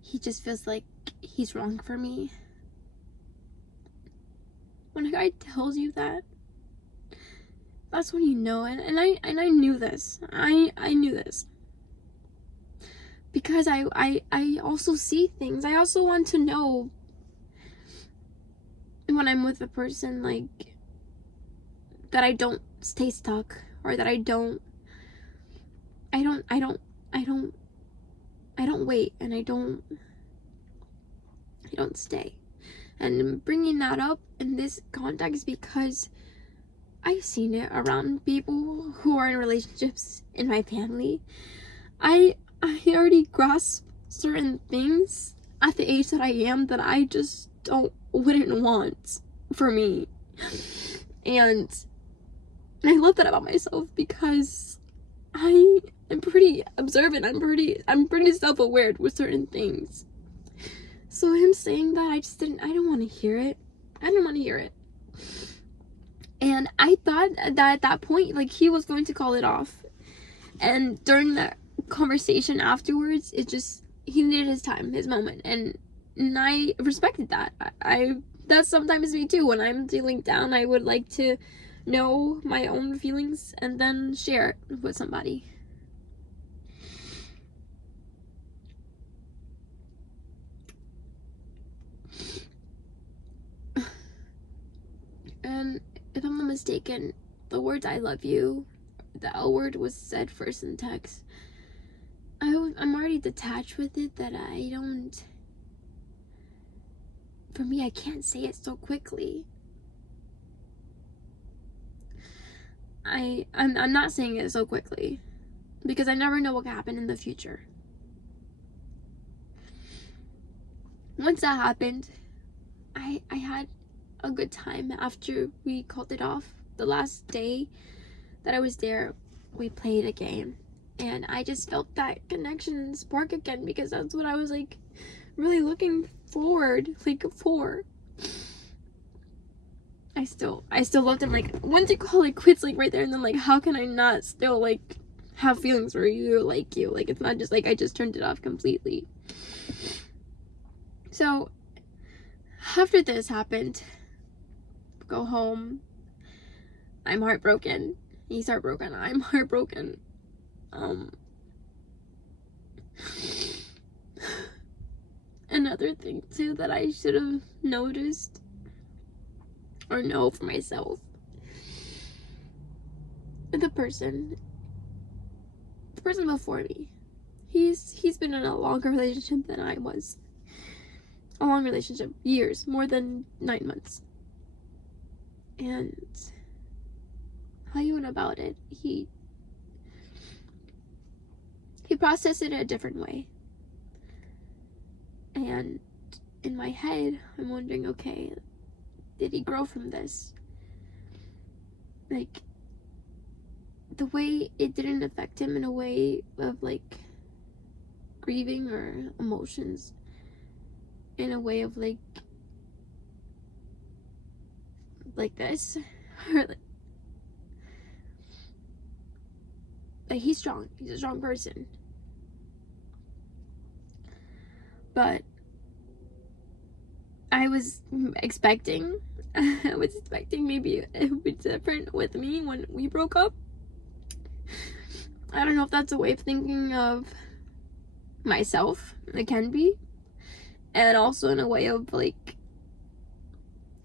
he just feels like he's wrong for me. When a guy tells you that, that's when you know it. And I knew this. I knew this. Because I also see things. I also want to know when I'm with a person, like, that I don't stay stuck, or that I don't wait, and I don't stay. And I'm bringing that up in this context because I've seen it around people who are in relationships in my family. I already grasp certain things at the age that I am that I just wouldn't want for me. And I love that about myself, because I'm pretty observant. I'm pretty self-aware with certain things. So him saying that, I don't want to hear it. I didn't want to hear it. And I thought that at that point, like, he was going to call it off. And during that conversation afterwards, he needed his time, his moment. And I respected that. That's sometimes me too. When I'm feeling down, I would like to know my own feelings and then share it with somebody. And if I'm not mistaken, the words "I love you," the L word, was said first in text. I'm already detached with it, that for me, I can't say it so quickly. I'm not saying it so quickly, because I never know what can happen in the future. Once that happened, I had a good time after we called it off. The last day that I was there, we played a game, and I just felt that connection spark again, because that's what I was like really looking forward for. I still loved him. Like, once you call it quits, like, right there and then, like, how can I not still, like, have feelings for you, like you? Like, it's not just like I just turned it off completely. So after this happened, go home, I'm heartbroken. He's heartbroken. I'm heartbroken. Another thing too that I should have noticed or know for myself, the person before me, he's been in a longer relationship than I was. A long relationship, years, more than 9 months. And how he went about it, he processed it a different way. And in my head, I'm wondering, okay, did he grow from this? Like, the way it didn't affect him in a way of, like, grieving or emotions, in a way of like this, or that he's strong. He's a strong person. But I was expecting maybe it would be different with me when we broke up. I don't know if that's a way of thinking of myself. It can be. And also in a way of like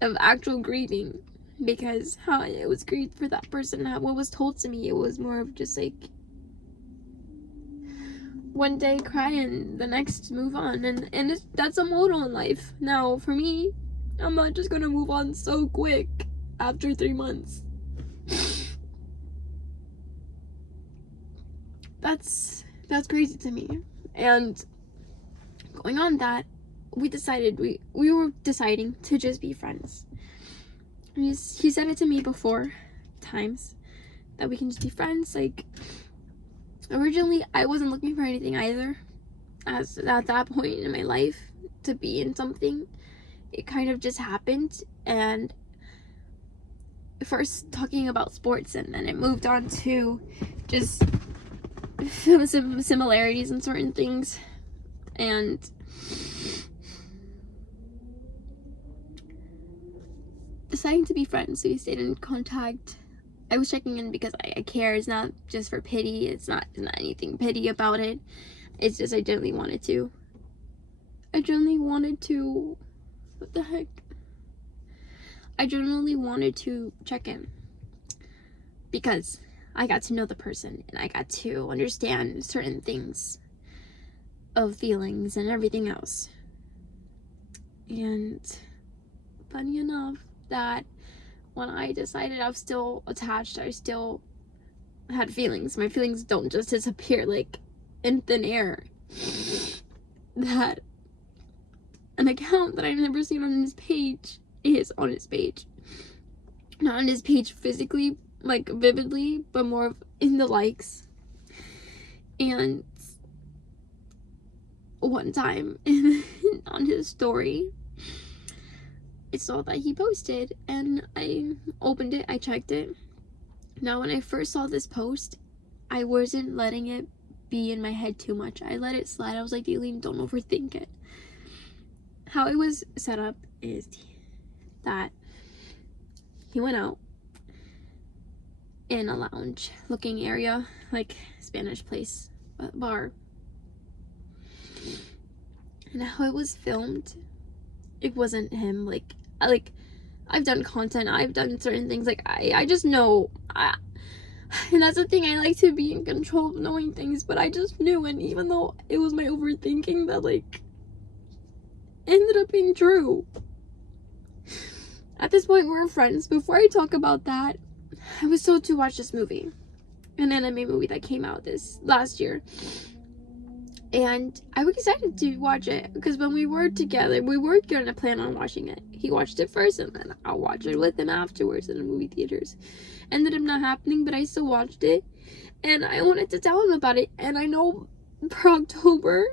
of actual grieving, because how it was grieved for that person, what was told to me, it was more of just like one day cry and the next move on, and that's a motto in life. Now for me, I'm not just gonna move on so quick after 3 months. That's crazy to me. And going on that, we were deciding to just be friends. He said it to me before times that we can just be friends. Like, originally I wasn't looking for anything either, as at that point in my life, to be in something. It kind of just happened, and first talking about sports, and then it moved on to just some similarities in certain things, and deciding to be friends. So we stayed in contact. I was checking in because I care. It's not just for pity. It's not anything pity about it. It's just I genuinely wanted to. What the heck? I genuinely wanted to check in because I got to know the person and I got to understand certain things of feelings and everything else. And funny enough, that when I decided I was still attached, I still had feelings. My feelings don't just disappear like in thin air. That an account that I've never seen on his page is on his page. Not on his page physically, like vividly, but more of in the likes. And one time on his story, I saw that he posted, and I opened it, I checked it. Now, when I first saw this post, I wasn't letting it be in my head too much. I let it slide. I was like, Daleen, don't overthink it. How it was set up is that he went out in a lounge looking area, like Spanish place, bar. And how it was filmed, it wasn't him. Like I've done content, I've done certain things, like I just know, and that's the thing, I like to be in control of knowing things, but I just knew, and even though it was my overthinking that like ended up being true. At this point, we're friends. Before I talk about that, I was told to watch this movie, an anime movie that came out this last year. And I was excited to watch it because when we were together, we were going to plan on watching it. He watched it first, and then I'll watch it with him afterwards in the movie theaters. Ended up not happening, but I still watched it. And I wanted to tell him about it. And I know for October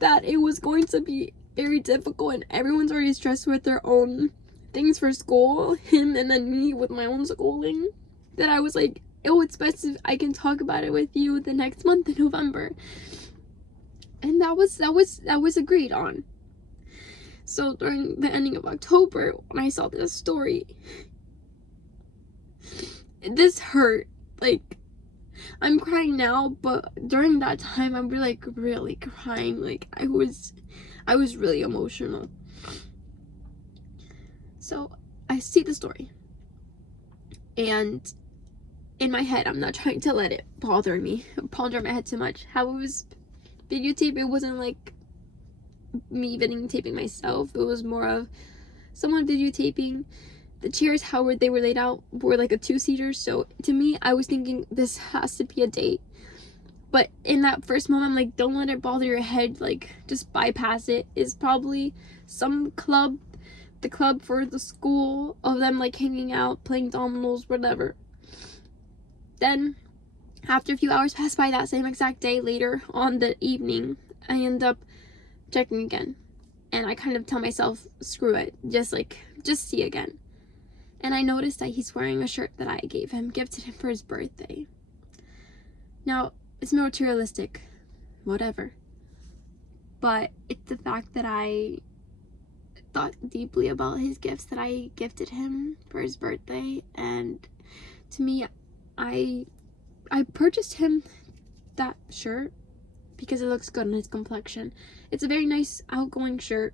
that it was going to be very difficult, and everyone's already stressed with their own things for school. Him and then me with my own schooling. That I was like, oh, it's best if I can talk about it with you the next month in November. And that was agreed on. So during the ending of October, when I saw this story, this hurt. Like, I'm crying now, but during that time, I'm really crying. Like, I was really emotional. So I see the story, and in my head, I'm not trying to let it ponder my head too much. How it was videotaped, it wasn't like me videotaping myself. It was more of someone videotaping. The chairs, how they were laid out, were like a 2-seater. So to me, I was thinking this has to be a date. But in that first moment, I'm like, don't let it bother your head. Like, just bypass it. It's probably some club, the club for the school, of them like hanging out, playing dominoes, whatever. Then after a few hours pass by, that same exact day, later on the evening, I end up checking again. And I kind of tell myself, screw it, just see again. And I noticed that he's wearing a shirt that I gifted him for his birthday. Now, it's materialistic, whatever. But it's the fact that I thought deeply about his gifts that I gifted him for his birthday, and to me, I purchased him that shirt because it looks good on his complexion. It's a very nice outgoing shirt.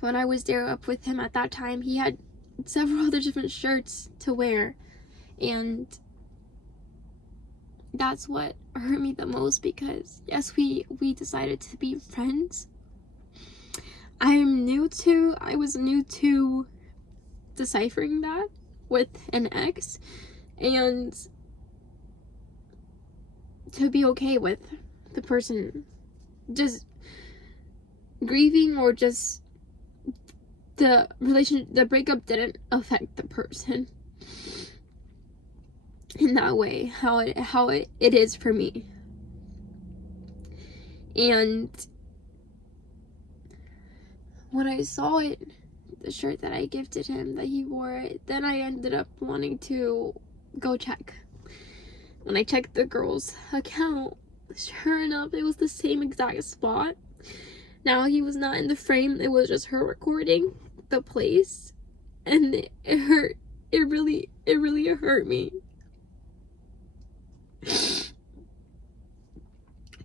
When I was there up with him at that time, he had several other different shirts to wear, and that's what hurt me the most, because yes, we decided to be friends. I was new to deciphering that with an ex, and to be okay with the person just grieving, or just the breakup didn't affect the person in that way, how it is for me. And when I saw it, the shirt that I gifted him, that he wore it, then I ended up wanting to go check. When I checked the girl's account, sure enough, it was the same exact spot. Now, he was not in the frame, it was just her recording the place, and it hurt. It really hurt me.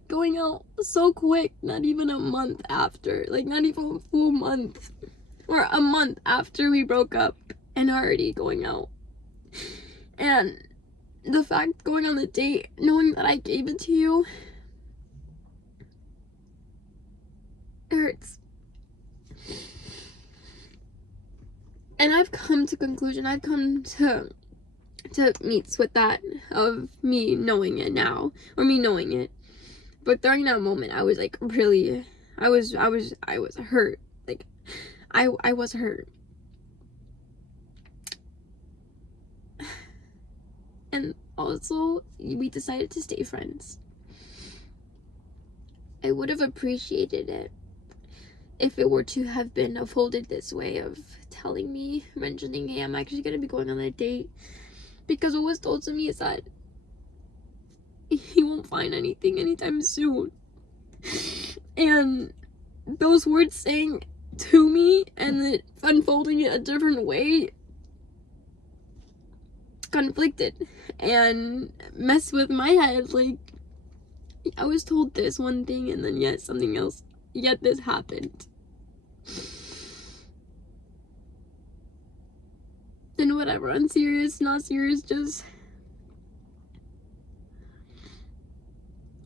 Going out so quick, not even a month after, like not even a full month, or a month after we broke up, and already going out. And the fact, going on the date, knowing that I gave it to you, it hurts. And I've come to conclusion, I've come to meets with that, of me knowing it now, or me knowing it. But during that moment, I was like, really, I was hurt. Like, I was hurt. And also, we decided to stay friends. I would have appreciated it if it were to have been unfolded this way, of telling me, mentioning, hey, I'm actually going to be going on a date. Because what was told to me is that he won't find anything anytime soon. And those words saying to me, and then unfolding it a different way, conflicted and messed with my head. Like, I was told this one thing, and then yet something else, yet this happened. And whatever, unserious, not serious, just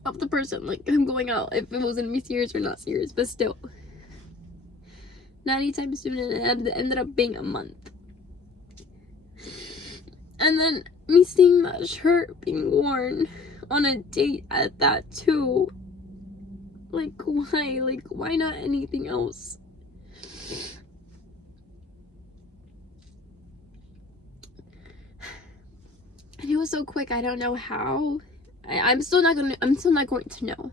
of the person, like, I'm going out, if it was gonna be serious or not serious, but still, not anytime soon, and it ended up being a month. And then me seeing that shirt being worn on a date at that too, like, why not anything else? And it was so quick, I don't know how. I'm still not going to know,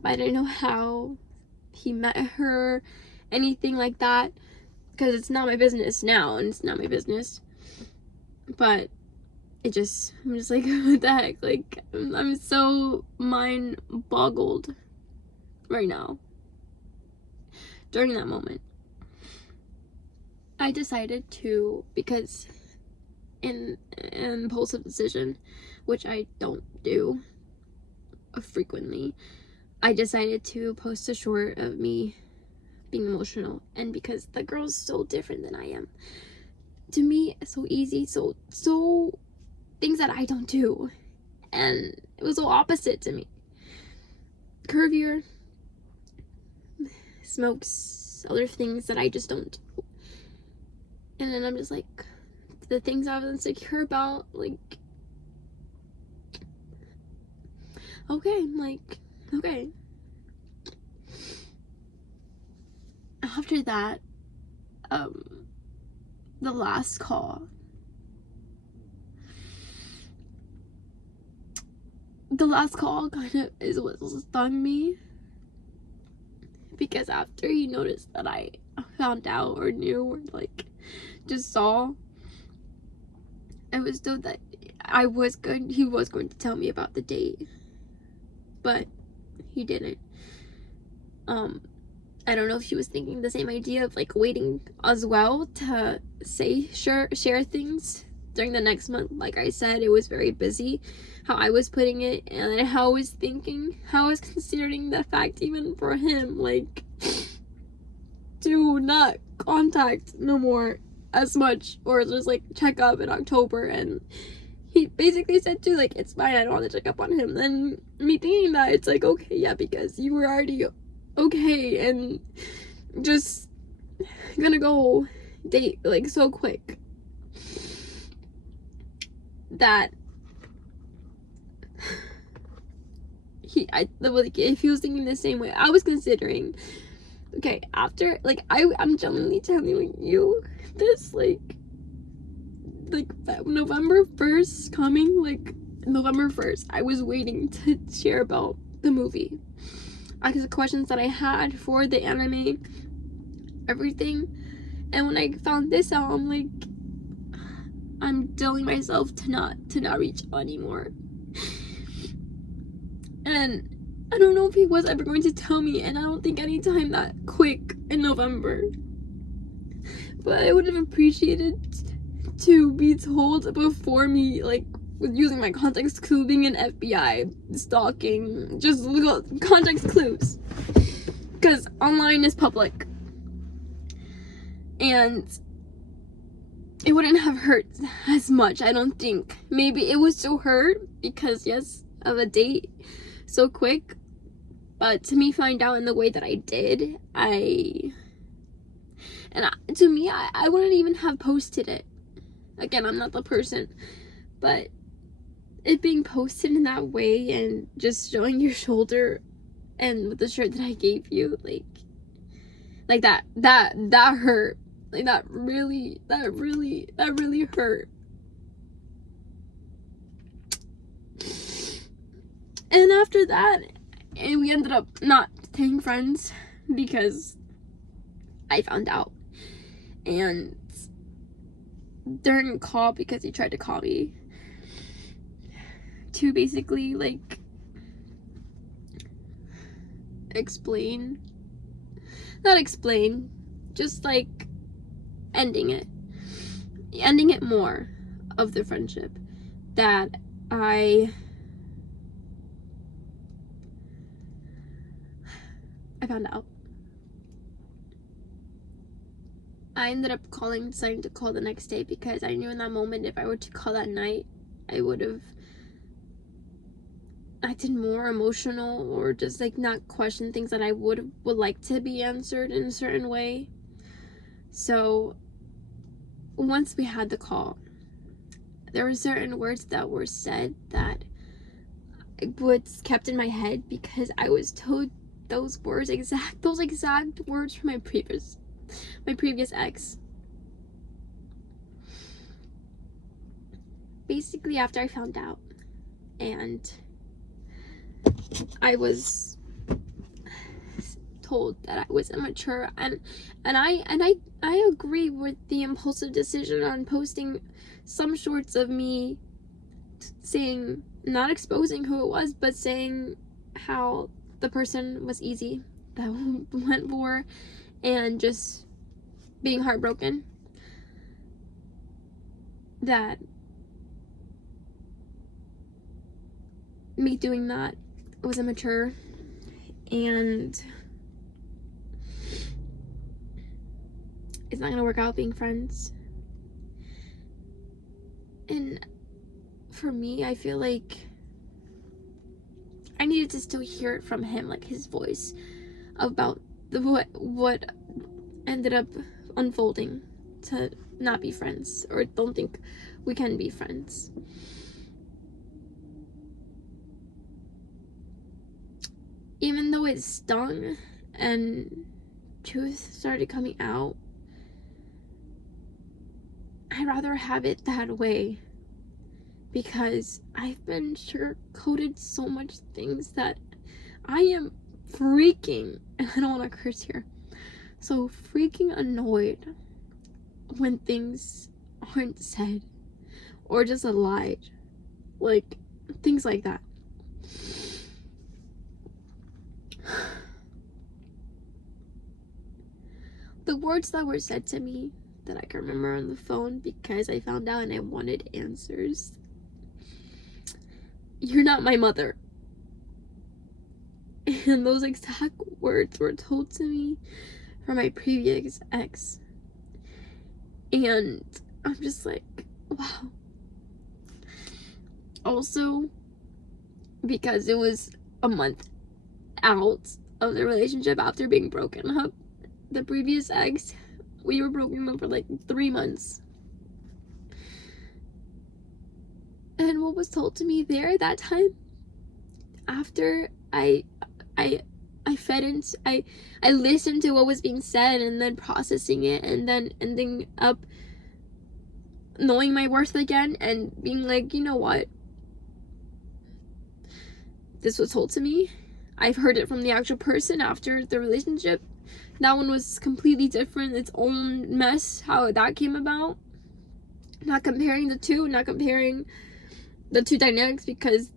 but I don't know how he met her, anything like that, because it's not my business now, and it's not my business. But I'm just like, what the heck? Like, I'm so mind boggled right now. During that moment, I decided to, because in an impulsive decision, which I don't do frequently, I decided to post a short of me being emotional. And because the girl's so different than I am, to me, so easy, so things that I don't do, and it was so opposite to me. Curvier, smokes, other things that I just don't do. And then I'm just like, the things I was insecure about, like, okay, okay. After that, the last call, kind of is what stung me, because after he noticed that I found out, or knew, or like just saw, I was told that he was going to tell me about the date, but he didn't. I don't know if he was thinking the same idea of like waiting as well to share things during the next month. Like I said, it was very busy, how I was putting it, and how I was thinking, how I was considering the fact even for him, like, to not contact no more as much, or just like check up in October. And he basically said too, like, it's fine, I don't want to check up on him. Then me thinking that, it's like, okay, yeah, because you were already okay and just gonna go date like so quick that if he was thinking the same way I was considering, okay, after, like, I'm genuinely telling you this, like November 1st coming, like November 1st, I was waiting to share about the movie, because the questions that I had for the anime, everything. And when I found this out, I'm like, I'm telling myself to not reach out anymore. And I don't know if he was ever going to tell me, and I don't think any time that quick in November. But I would have appreciated to be told before me, like, with using my context clue, being an FBI, stalking, just little context clues. Because online is public. And it wouldn't have hurt as much, I don't think. Maybe it would still hurt because, yes, of a date so quick. But to me, find out in the way that I did, to me, I wouldn't even have posted it. Again, I'm not the person. But it being posted in that way and just showing your shoulder and with the shirt that I gave you, like that hurt. Like that really hurt. And after that, and we ended up not staying friends because I found out. And during a call, because he tried to call me to basically, like, just like ending it more of the friendship, that I found out. I ended up deciding to call the next day, because I knew in that moment if I were to call that night, I would have acted more emotional, or just like not question things that I would like to be answered in a certain way. So once we had the call, there were certain words that were said that was kept in my head, because I was told those exact words from my previous ex. Basically, after I found out, and I was told that I was immature, and I agree with the impulsive decision on posting some shorts of me saying, not exposing who it was, but saying how the person was easy that went for, and just being heartbroken. That me doing that was immature, and it's not gonna work out being friends. And for me, I feel like I needed to still hear it from him, like his voice, about what ended up unfolding to not be friends, or don't think we can be friends. Even though it stung and truth started coming out, I'd rather have it that way, because I've been sugar-coated so much things that I am freaking, and I don't want to curse here, so freaking annoyed when things aren't said or just lied. like things like that. The words that were said to me that I can remember on the phone, because I found out and I wanted answers. You're not my mother. And those exact words were told to me from my previous ex. And I'm just like, wow. Also, because it was a month out of the relationship after being broken up, the previous ex, we were broken up for like 3 months. And what was told to me there that time, after I listened to what was being said and then processing it and then ending up knowing my worth again and being like, you know what? This was told to me. I've heard it from the actual person after the relationship. That one was completely different, its own mess, how that came about. Not comparing the two dynamics, because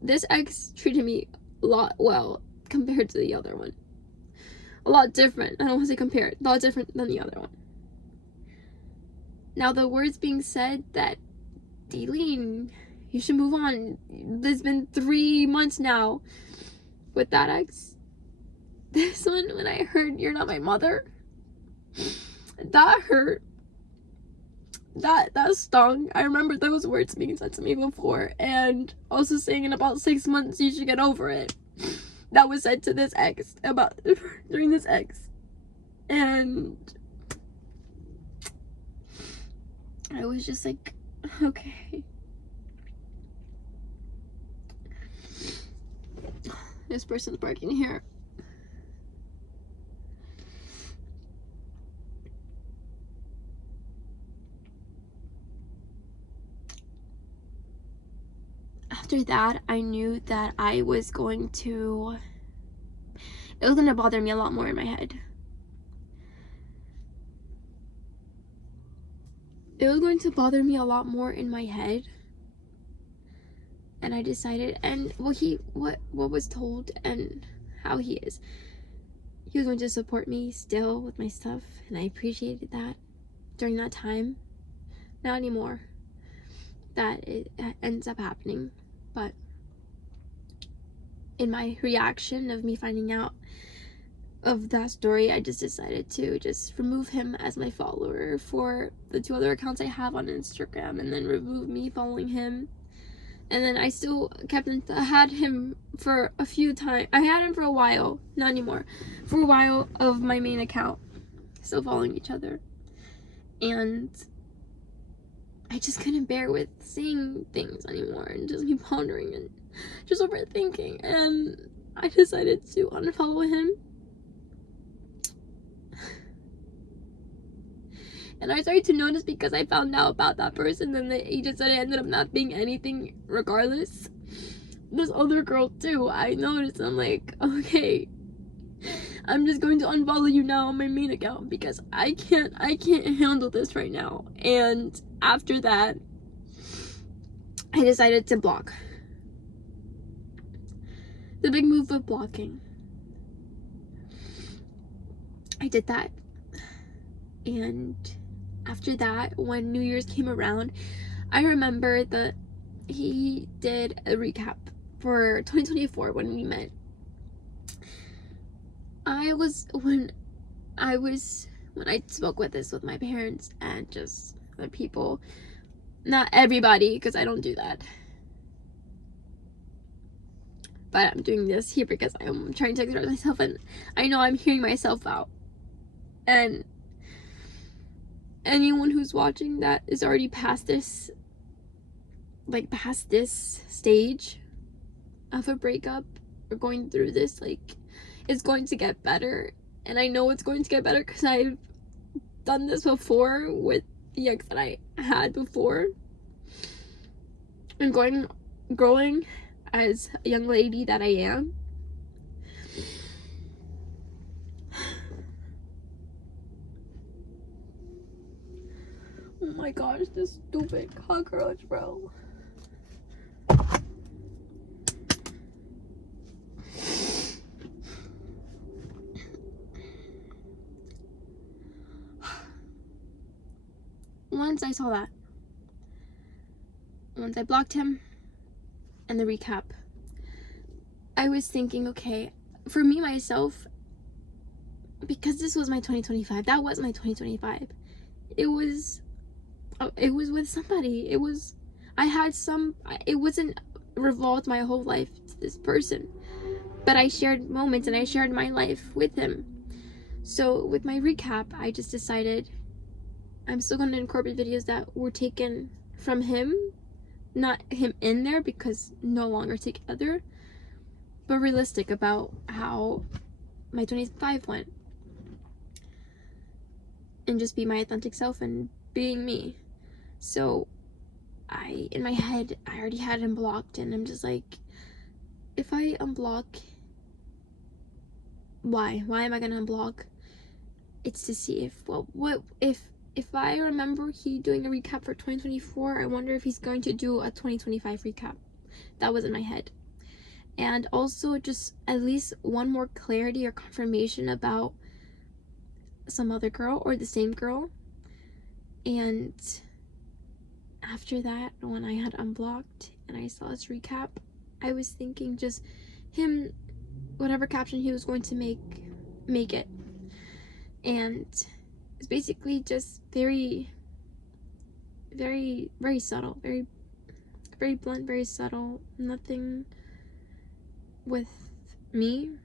this ex treated me a lot well compared to the other one. A lot different. I don't want to say compared. A lot different than the other one. Now, the words being said that, Deline, you should move on. There's been 3 months now with that ex. This one, when I heard you're not my mother, that hurt. That stung. I remember those words being said to me before, and also saying in about 6 months you should get over it. That was said to this ex during this ex. And I was just like, okay. This person's barking here. After that, I knew that it was going to bother me a lot more in my head. It was going to bother me a lot more in my head. And I decided, and what was told and how he is. He was going to support me still with my stuff, and I appreciated that during that time. Not anymore. That it ends up happening. But in my reaction of me finding out of that story, I just decided to just remove him as my follower for the 2 other accounts I have on Instagram, and then remove me following him. And then I still had him for a few times. I had him for a while, not anymore, for a while of my main account, still following each other. And I just couldn't bear with seeing things anymore and just me pondering and just overthinking. And I decided to unfollow him. And I started to notice, because I found out about that person and the agent said it ended up not being anything regardless. This other girl too, I noticed. I'm like, okay, I'm just going to unfollow you now on my main account, because I can't handle this right now. And after that, I decided to block. The big move of blocking. I did that. And after that, when New Year's came around, I remember that he did a recap for 2024 when we met. When I spoke with my parents and just other people, not everybody, because I don't do that, but I'm doing this here because I'm trying to express myself, and I know I'm hearing myself out. And anyone who's watching that is already past this stage of a breakup or going through this, it's going to get better. And I know it's going to get better because I've done this before with the ex that I had before, and growing as a young lady that I am. Oh my gosh, this stupid cockroach, bro. once I saw that, once I blocked him and the recap, I was thinking, okay, for me, myself, because this was my 2025, that was my 2025. It was with somebody. It wasn't revolved my whole life to this person, but I shared moments and I shared my life with him. So with my recap, I just decided I'm still going to incorporate videos that were taken from him, not him in there because no longer together, but realistic about how my 25 went, and just be my authentic self and being me. So in my head, I already had him blocked, and I'm just like, if I unblock, why am I gonna unblock? It's to see if I remember he doing a recap for 2024, I wonder if he's going to do a 2025 recap. That was in my head. And also just at least one more clarity or confirmation about some other girl or the same girl. And after that, when I had unblocked and I saw his recap, I was thinking just him, whatever caption he was going to make it. And it's basically just very, very, very subtle, very, very blunt, very subtle. Nothing with me.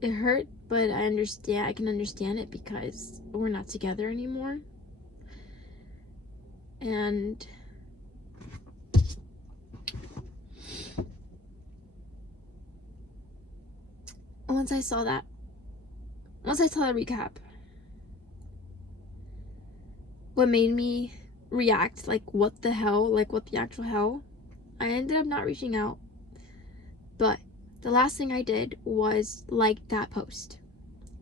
It hurt, but I can understand it because we're not together anymore. And once I saw the recap, what made me react like what the actual hell, I ended up not reaching out. But the last thing I did was like that post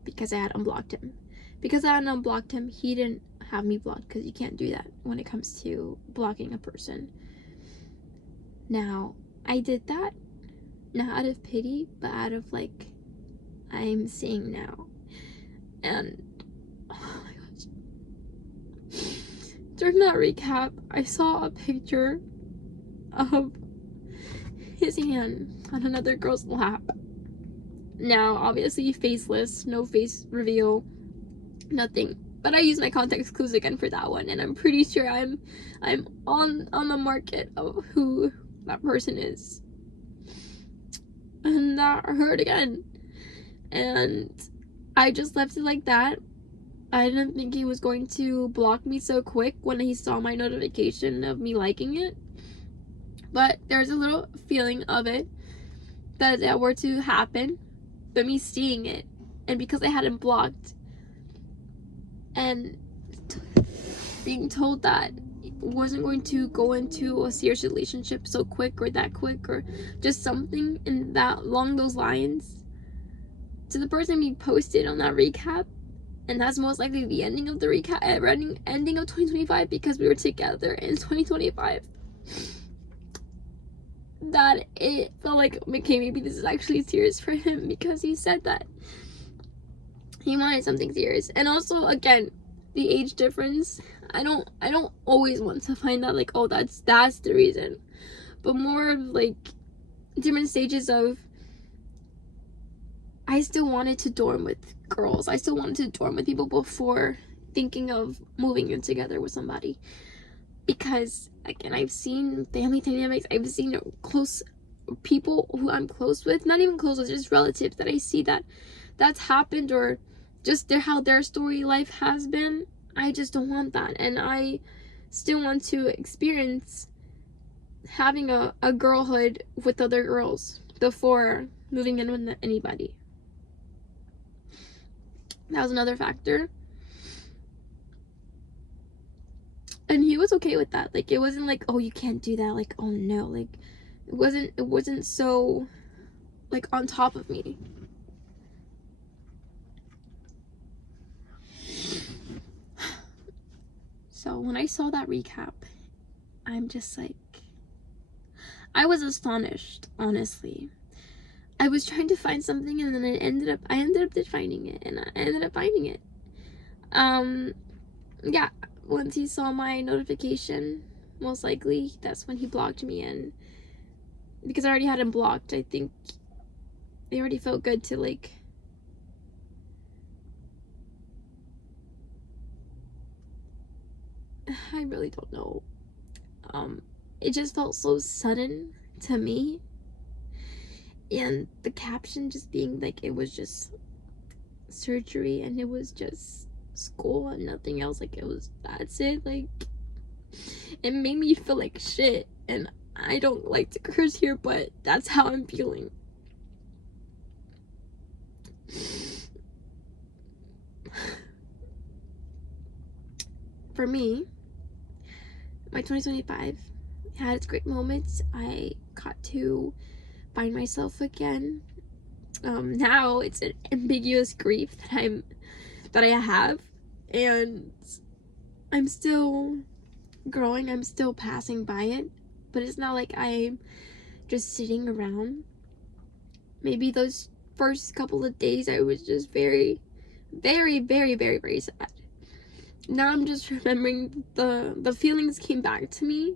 because I had unblocked him. Because I had unblocked him, he didn't have me blocked, because you can't do that when it comes to blocking a person. Now, I did that not out of pity, but out of like, I'm seeing now. And oh my gosh, during that recap, I saw a picture of his hand on another girl's lap. Now, obviously faceless, no face reveal, nothing. But I use my context clues again for that one, and I'm pretty sure I'm on the market of who that person is. And that hurt again. And I just left it like that. I didn't think he was going to block me so quick when he saw my notification of me liking it. But there's a little feeling of it that were to happen, but me seeing it, and because I had him blocked, and being told that it wasn't going to go into a serious relationship so quick or that quick or just something in that along those lines, to the person being posted on that recap, and that's most likely the ending of the recap, ending of 2025, because we were together in 2025. That it felt like, okay, maybe this is actually serious for him, because he said that he wanted something serious. And also, again, the age difference, I don't always want to find out like, oh, that's the reason, but more of like different stages of, I still wanted to dorm with girls, I still wanted to dorm with people before thinking of moving in together with somebody. Because again, I've seen family dynamics, I've seen close people who I'm close with, not even close with, just relatives that I see that's happened, or just how their story life has been. I just don't want that, and I still want to experience having a girlhood with other girls before moving in with anybody. That was another factor. And he was okay with that. Like, it wasn't like, oh, you can't do that. Like, oh no. Like, it wasn't so, like, on top of me. So when I saw that recap, I'm just like, I was astonished, honestly. I was trying to find something, and then I ended up finding it, and I ended up finding it. Yeah, once he saw my notification, most likely that's when he blocked me. And because I already had him blocked, I think it already felt good to like I really don't know. It just felt so sudden to me, and the caption just being like it was just surgery and it was just school and nothing else, like that's it, like it made me feel like shit. And I don't like to curse here, but that's how I'm feeling. For me, my 2025 had its great moments. I got to find myself again. Now it's an ambiguous grief that I have, and I'm still growing. I'm still passing by it, but it's not like I'm just sitting around. Maybe those first couple of days I was just very, very, very, very, very sad. Now I'm just remembering the feelings came back to me,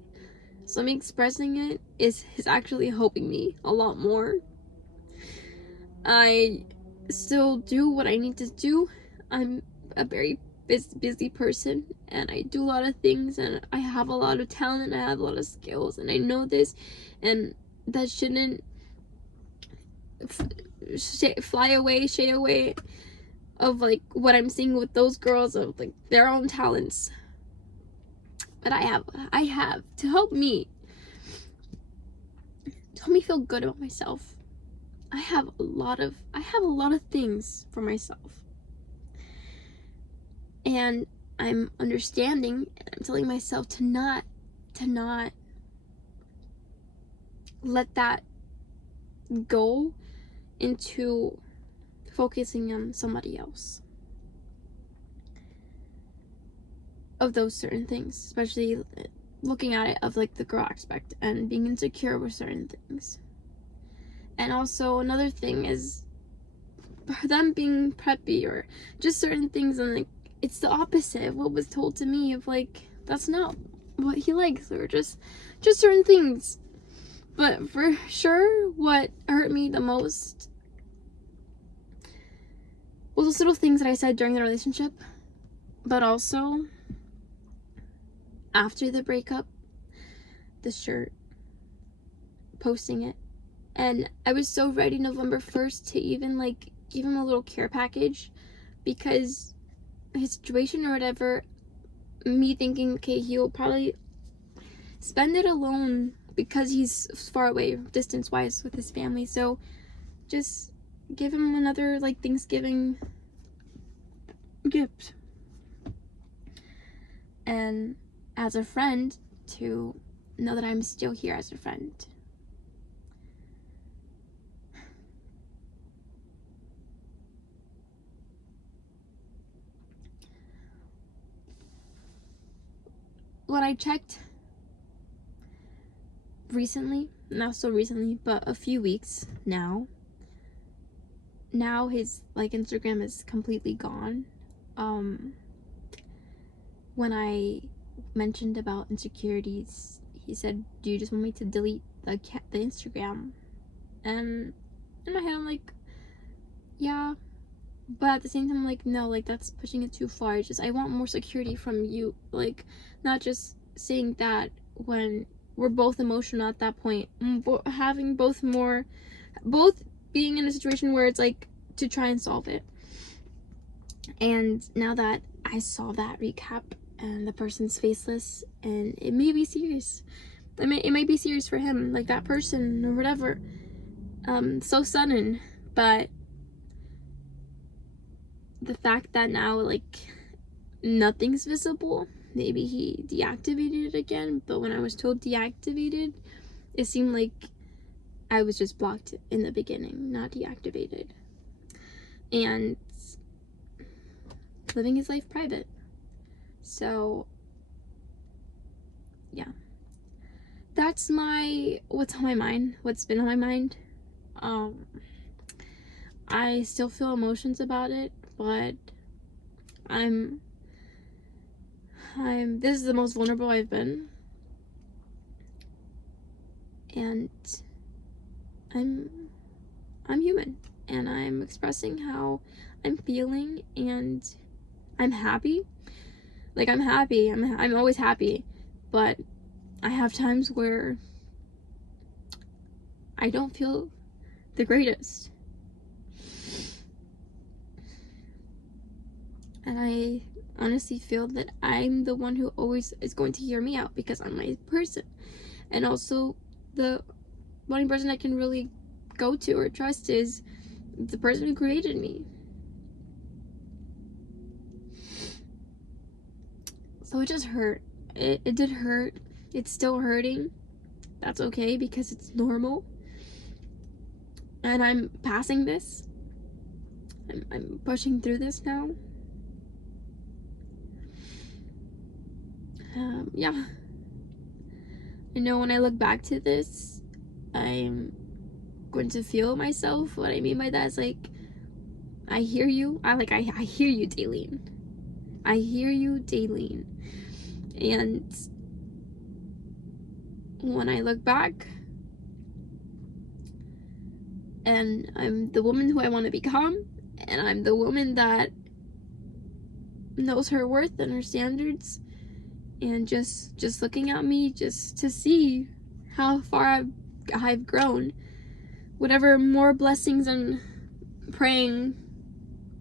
so me expressing it is actually helping me a lot more. I still do what I need to do. I'm a very busy person, and I do a lot of things, and I have a lot of talent, I have a lot of skills, and I know this, and that shouldn't shy away of like what I'm seeing with those girls, of like their own talents. But I have to help me feel good about myself. I have a lot of things for myself, and I'm understanding, and I'm telling myself to not let that go into focusing on somebody else of those certain things, especially looking at it of like the girl aspect and being insecure with certain things. And also another thing is them being preppy or just certain things, and like it's the opposite of what was told to me, of like that's not what he likes, or just certain things. But for sure what hurt me the most was those little things that I said during the relationship, but also after the breakup, the shirt, posting it. And I was so ready November 1st to even like give him a little care package, because his situation or whatever, me thinking, okay, he'll probably spend it alone because he's far away distance wise with his family, so just give him another like Thanksgiving gift. And as a friend, to know that I'm still here as a friend. When I checked recently, not so recently, but a few weeks now his like Instagram is completely gone. When I mentioned about insecurities, he said, do you just want me to delete the Instagram? And in my head I'm like, yeah, but at the same time I'm like, no, like that's pushing it too far. It's just I want more security from you, like not just saying that when we're both emotional at that point, having both being in a situation where it's like to try and solve it. And now that I saw that recap and the person's faceless, and it may be serious, it might be serious for him, like that person or whatever, so sudden. But the fact that now like nothing's visible, maybe he deactivated it again, but when I was told deactivated, it seemed like I was just blocked in the beginning, not deactivated. And living his life private. So yeah, that's what's on my mind, what's been on my mind. I still feel emotions about it, but I'm This is the most vulnerable I've been. And I'm human, and I'm expressing how I'm feeling, and I'm happy. Like, I'm happy. I'm always happy, but I have times where I don't feel the greatest. And I honestly feel that I'm the one who always is going to hear me out because I'm my person. And also, the only person I can really go to or trust is the person who created me. So it just hurt. It did hurt. It's still hurting. That's okay because it's normal. And I'm passing this. I'm pushing through this now. Yeah. I know when I look back to this, I'm going to feel myself. What I mean by that is, like, I hear you. I hear you, Daleen. I hear you, Daleen. And when I look back, and I'm the woman who I want to become, and I'm the woman that knows her worth and her standards, and just looking at me just to see how far I've grown, whatever more blessings, and praying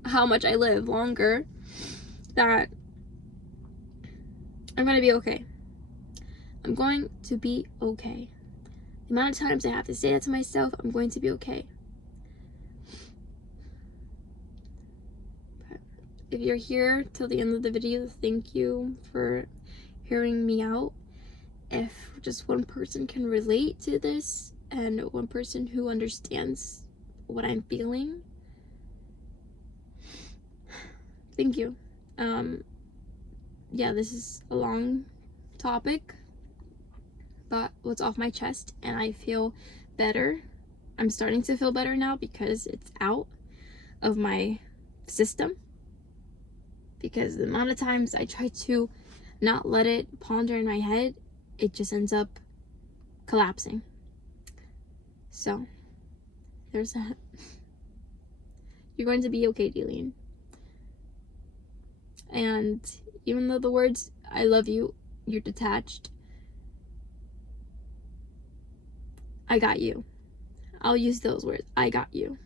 how much I live longer, that I'm gonna be okay. I'm going to be okay. The amount of times I have to say that to myself, I'm going to be okay. But if you're here till the end of the video, thank you for hearing me out. If just one person can relate to this, and one person who understands what I'm feeling, thank you. Yeah, this is a long topic, but what's off my chest, and I feel better. I'm starting to feel better now because it's out of my system. Because the amount of times I try to not let it ponder in my head, it just ends up collapsing. So, there's that. You're going to be okay, Deline. And even though the words, I love you, you're detached, I got you. I'll use those words. I got you.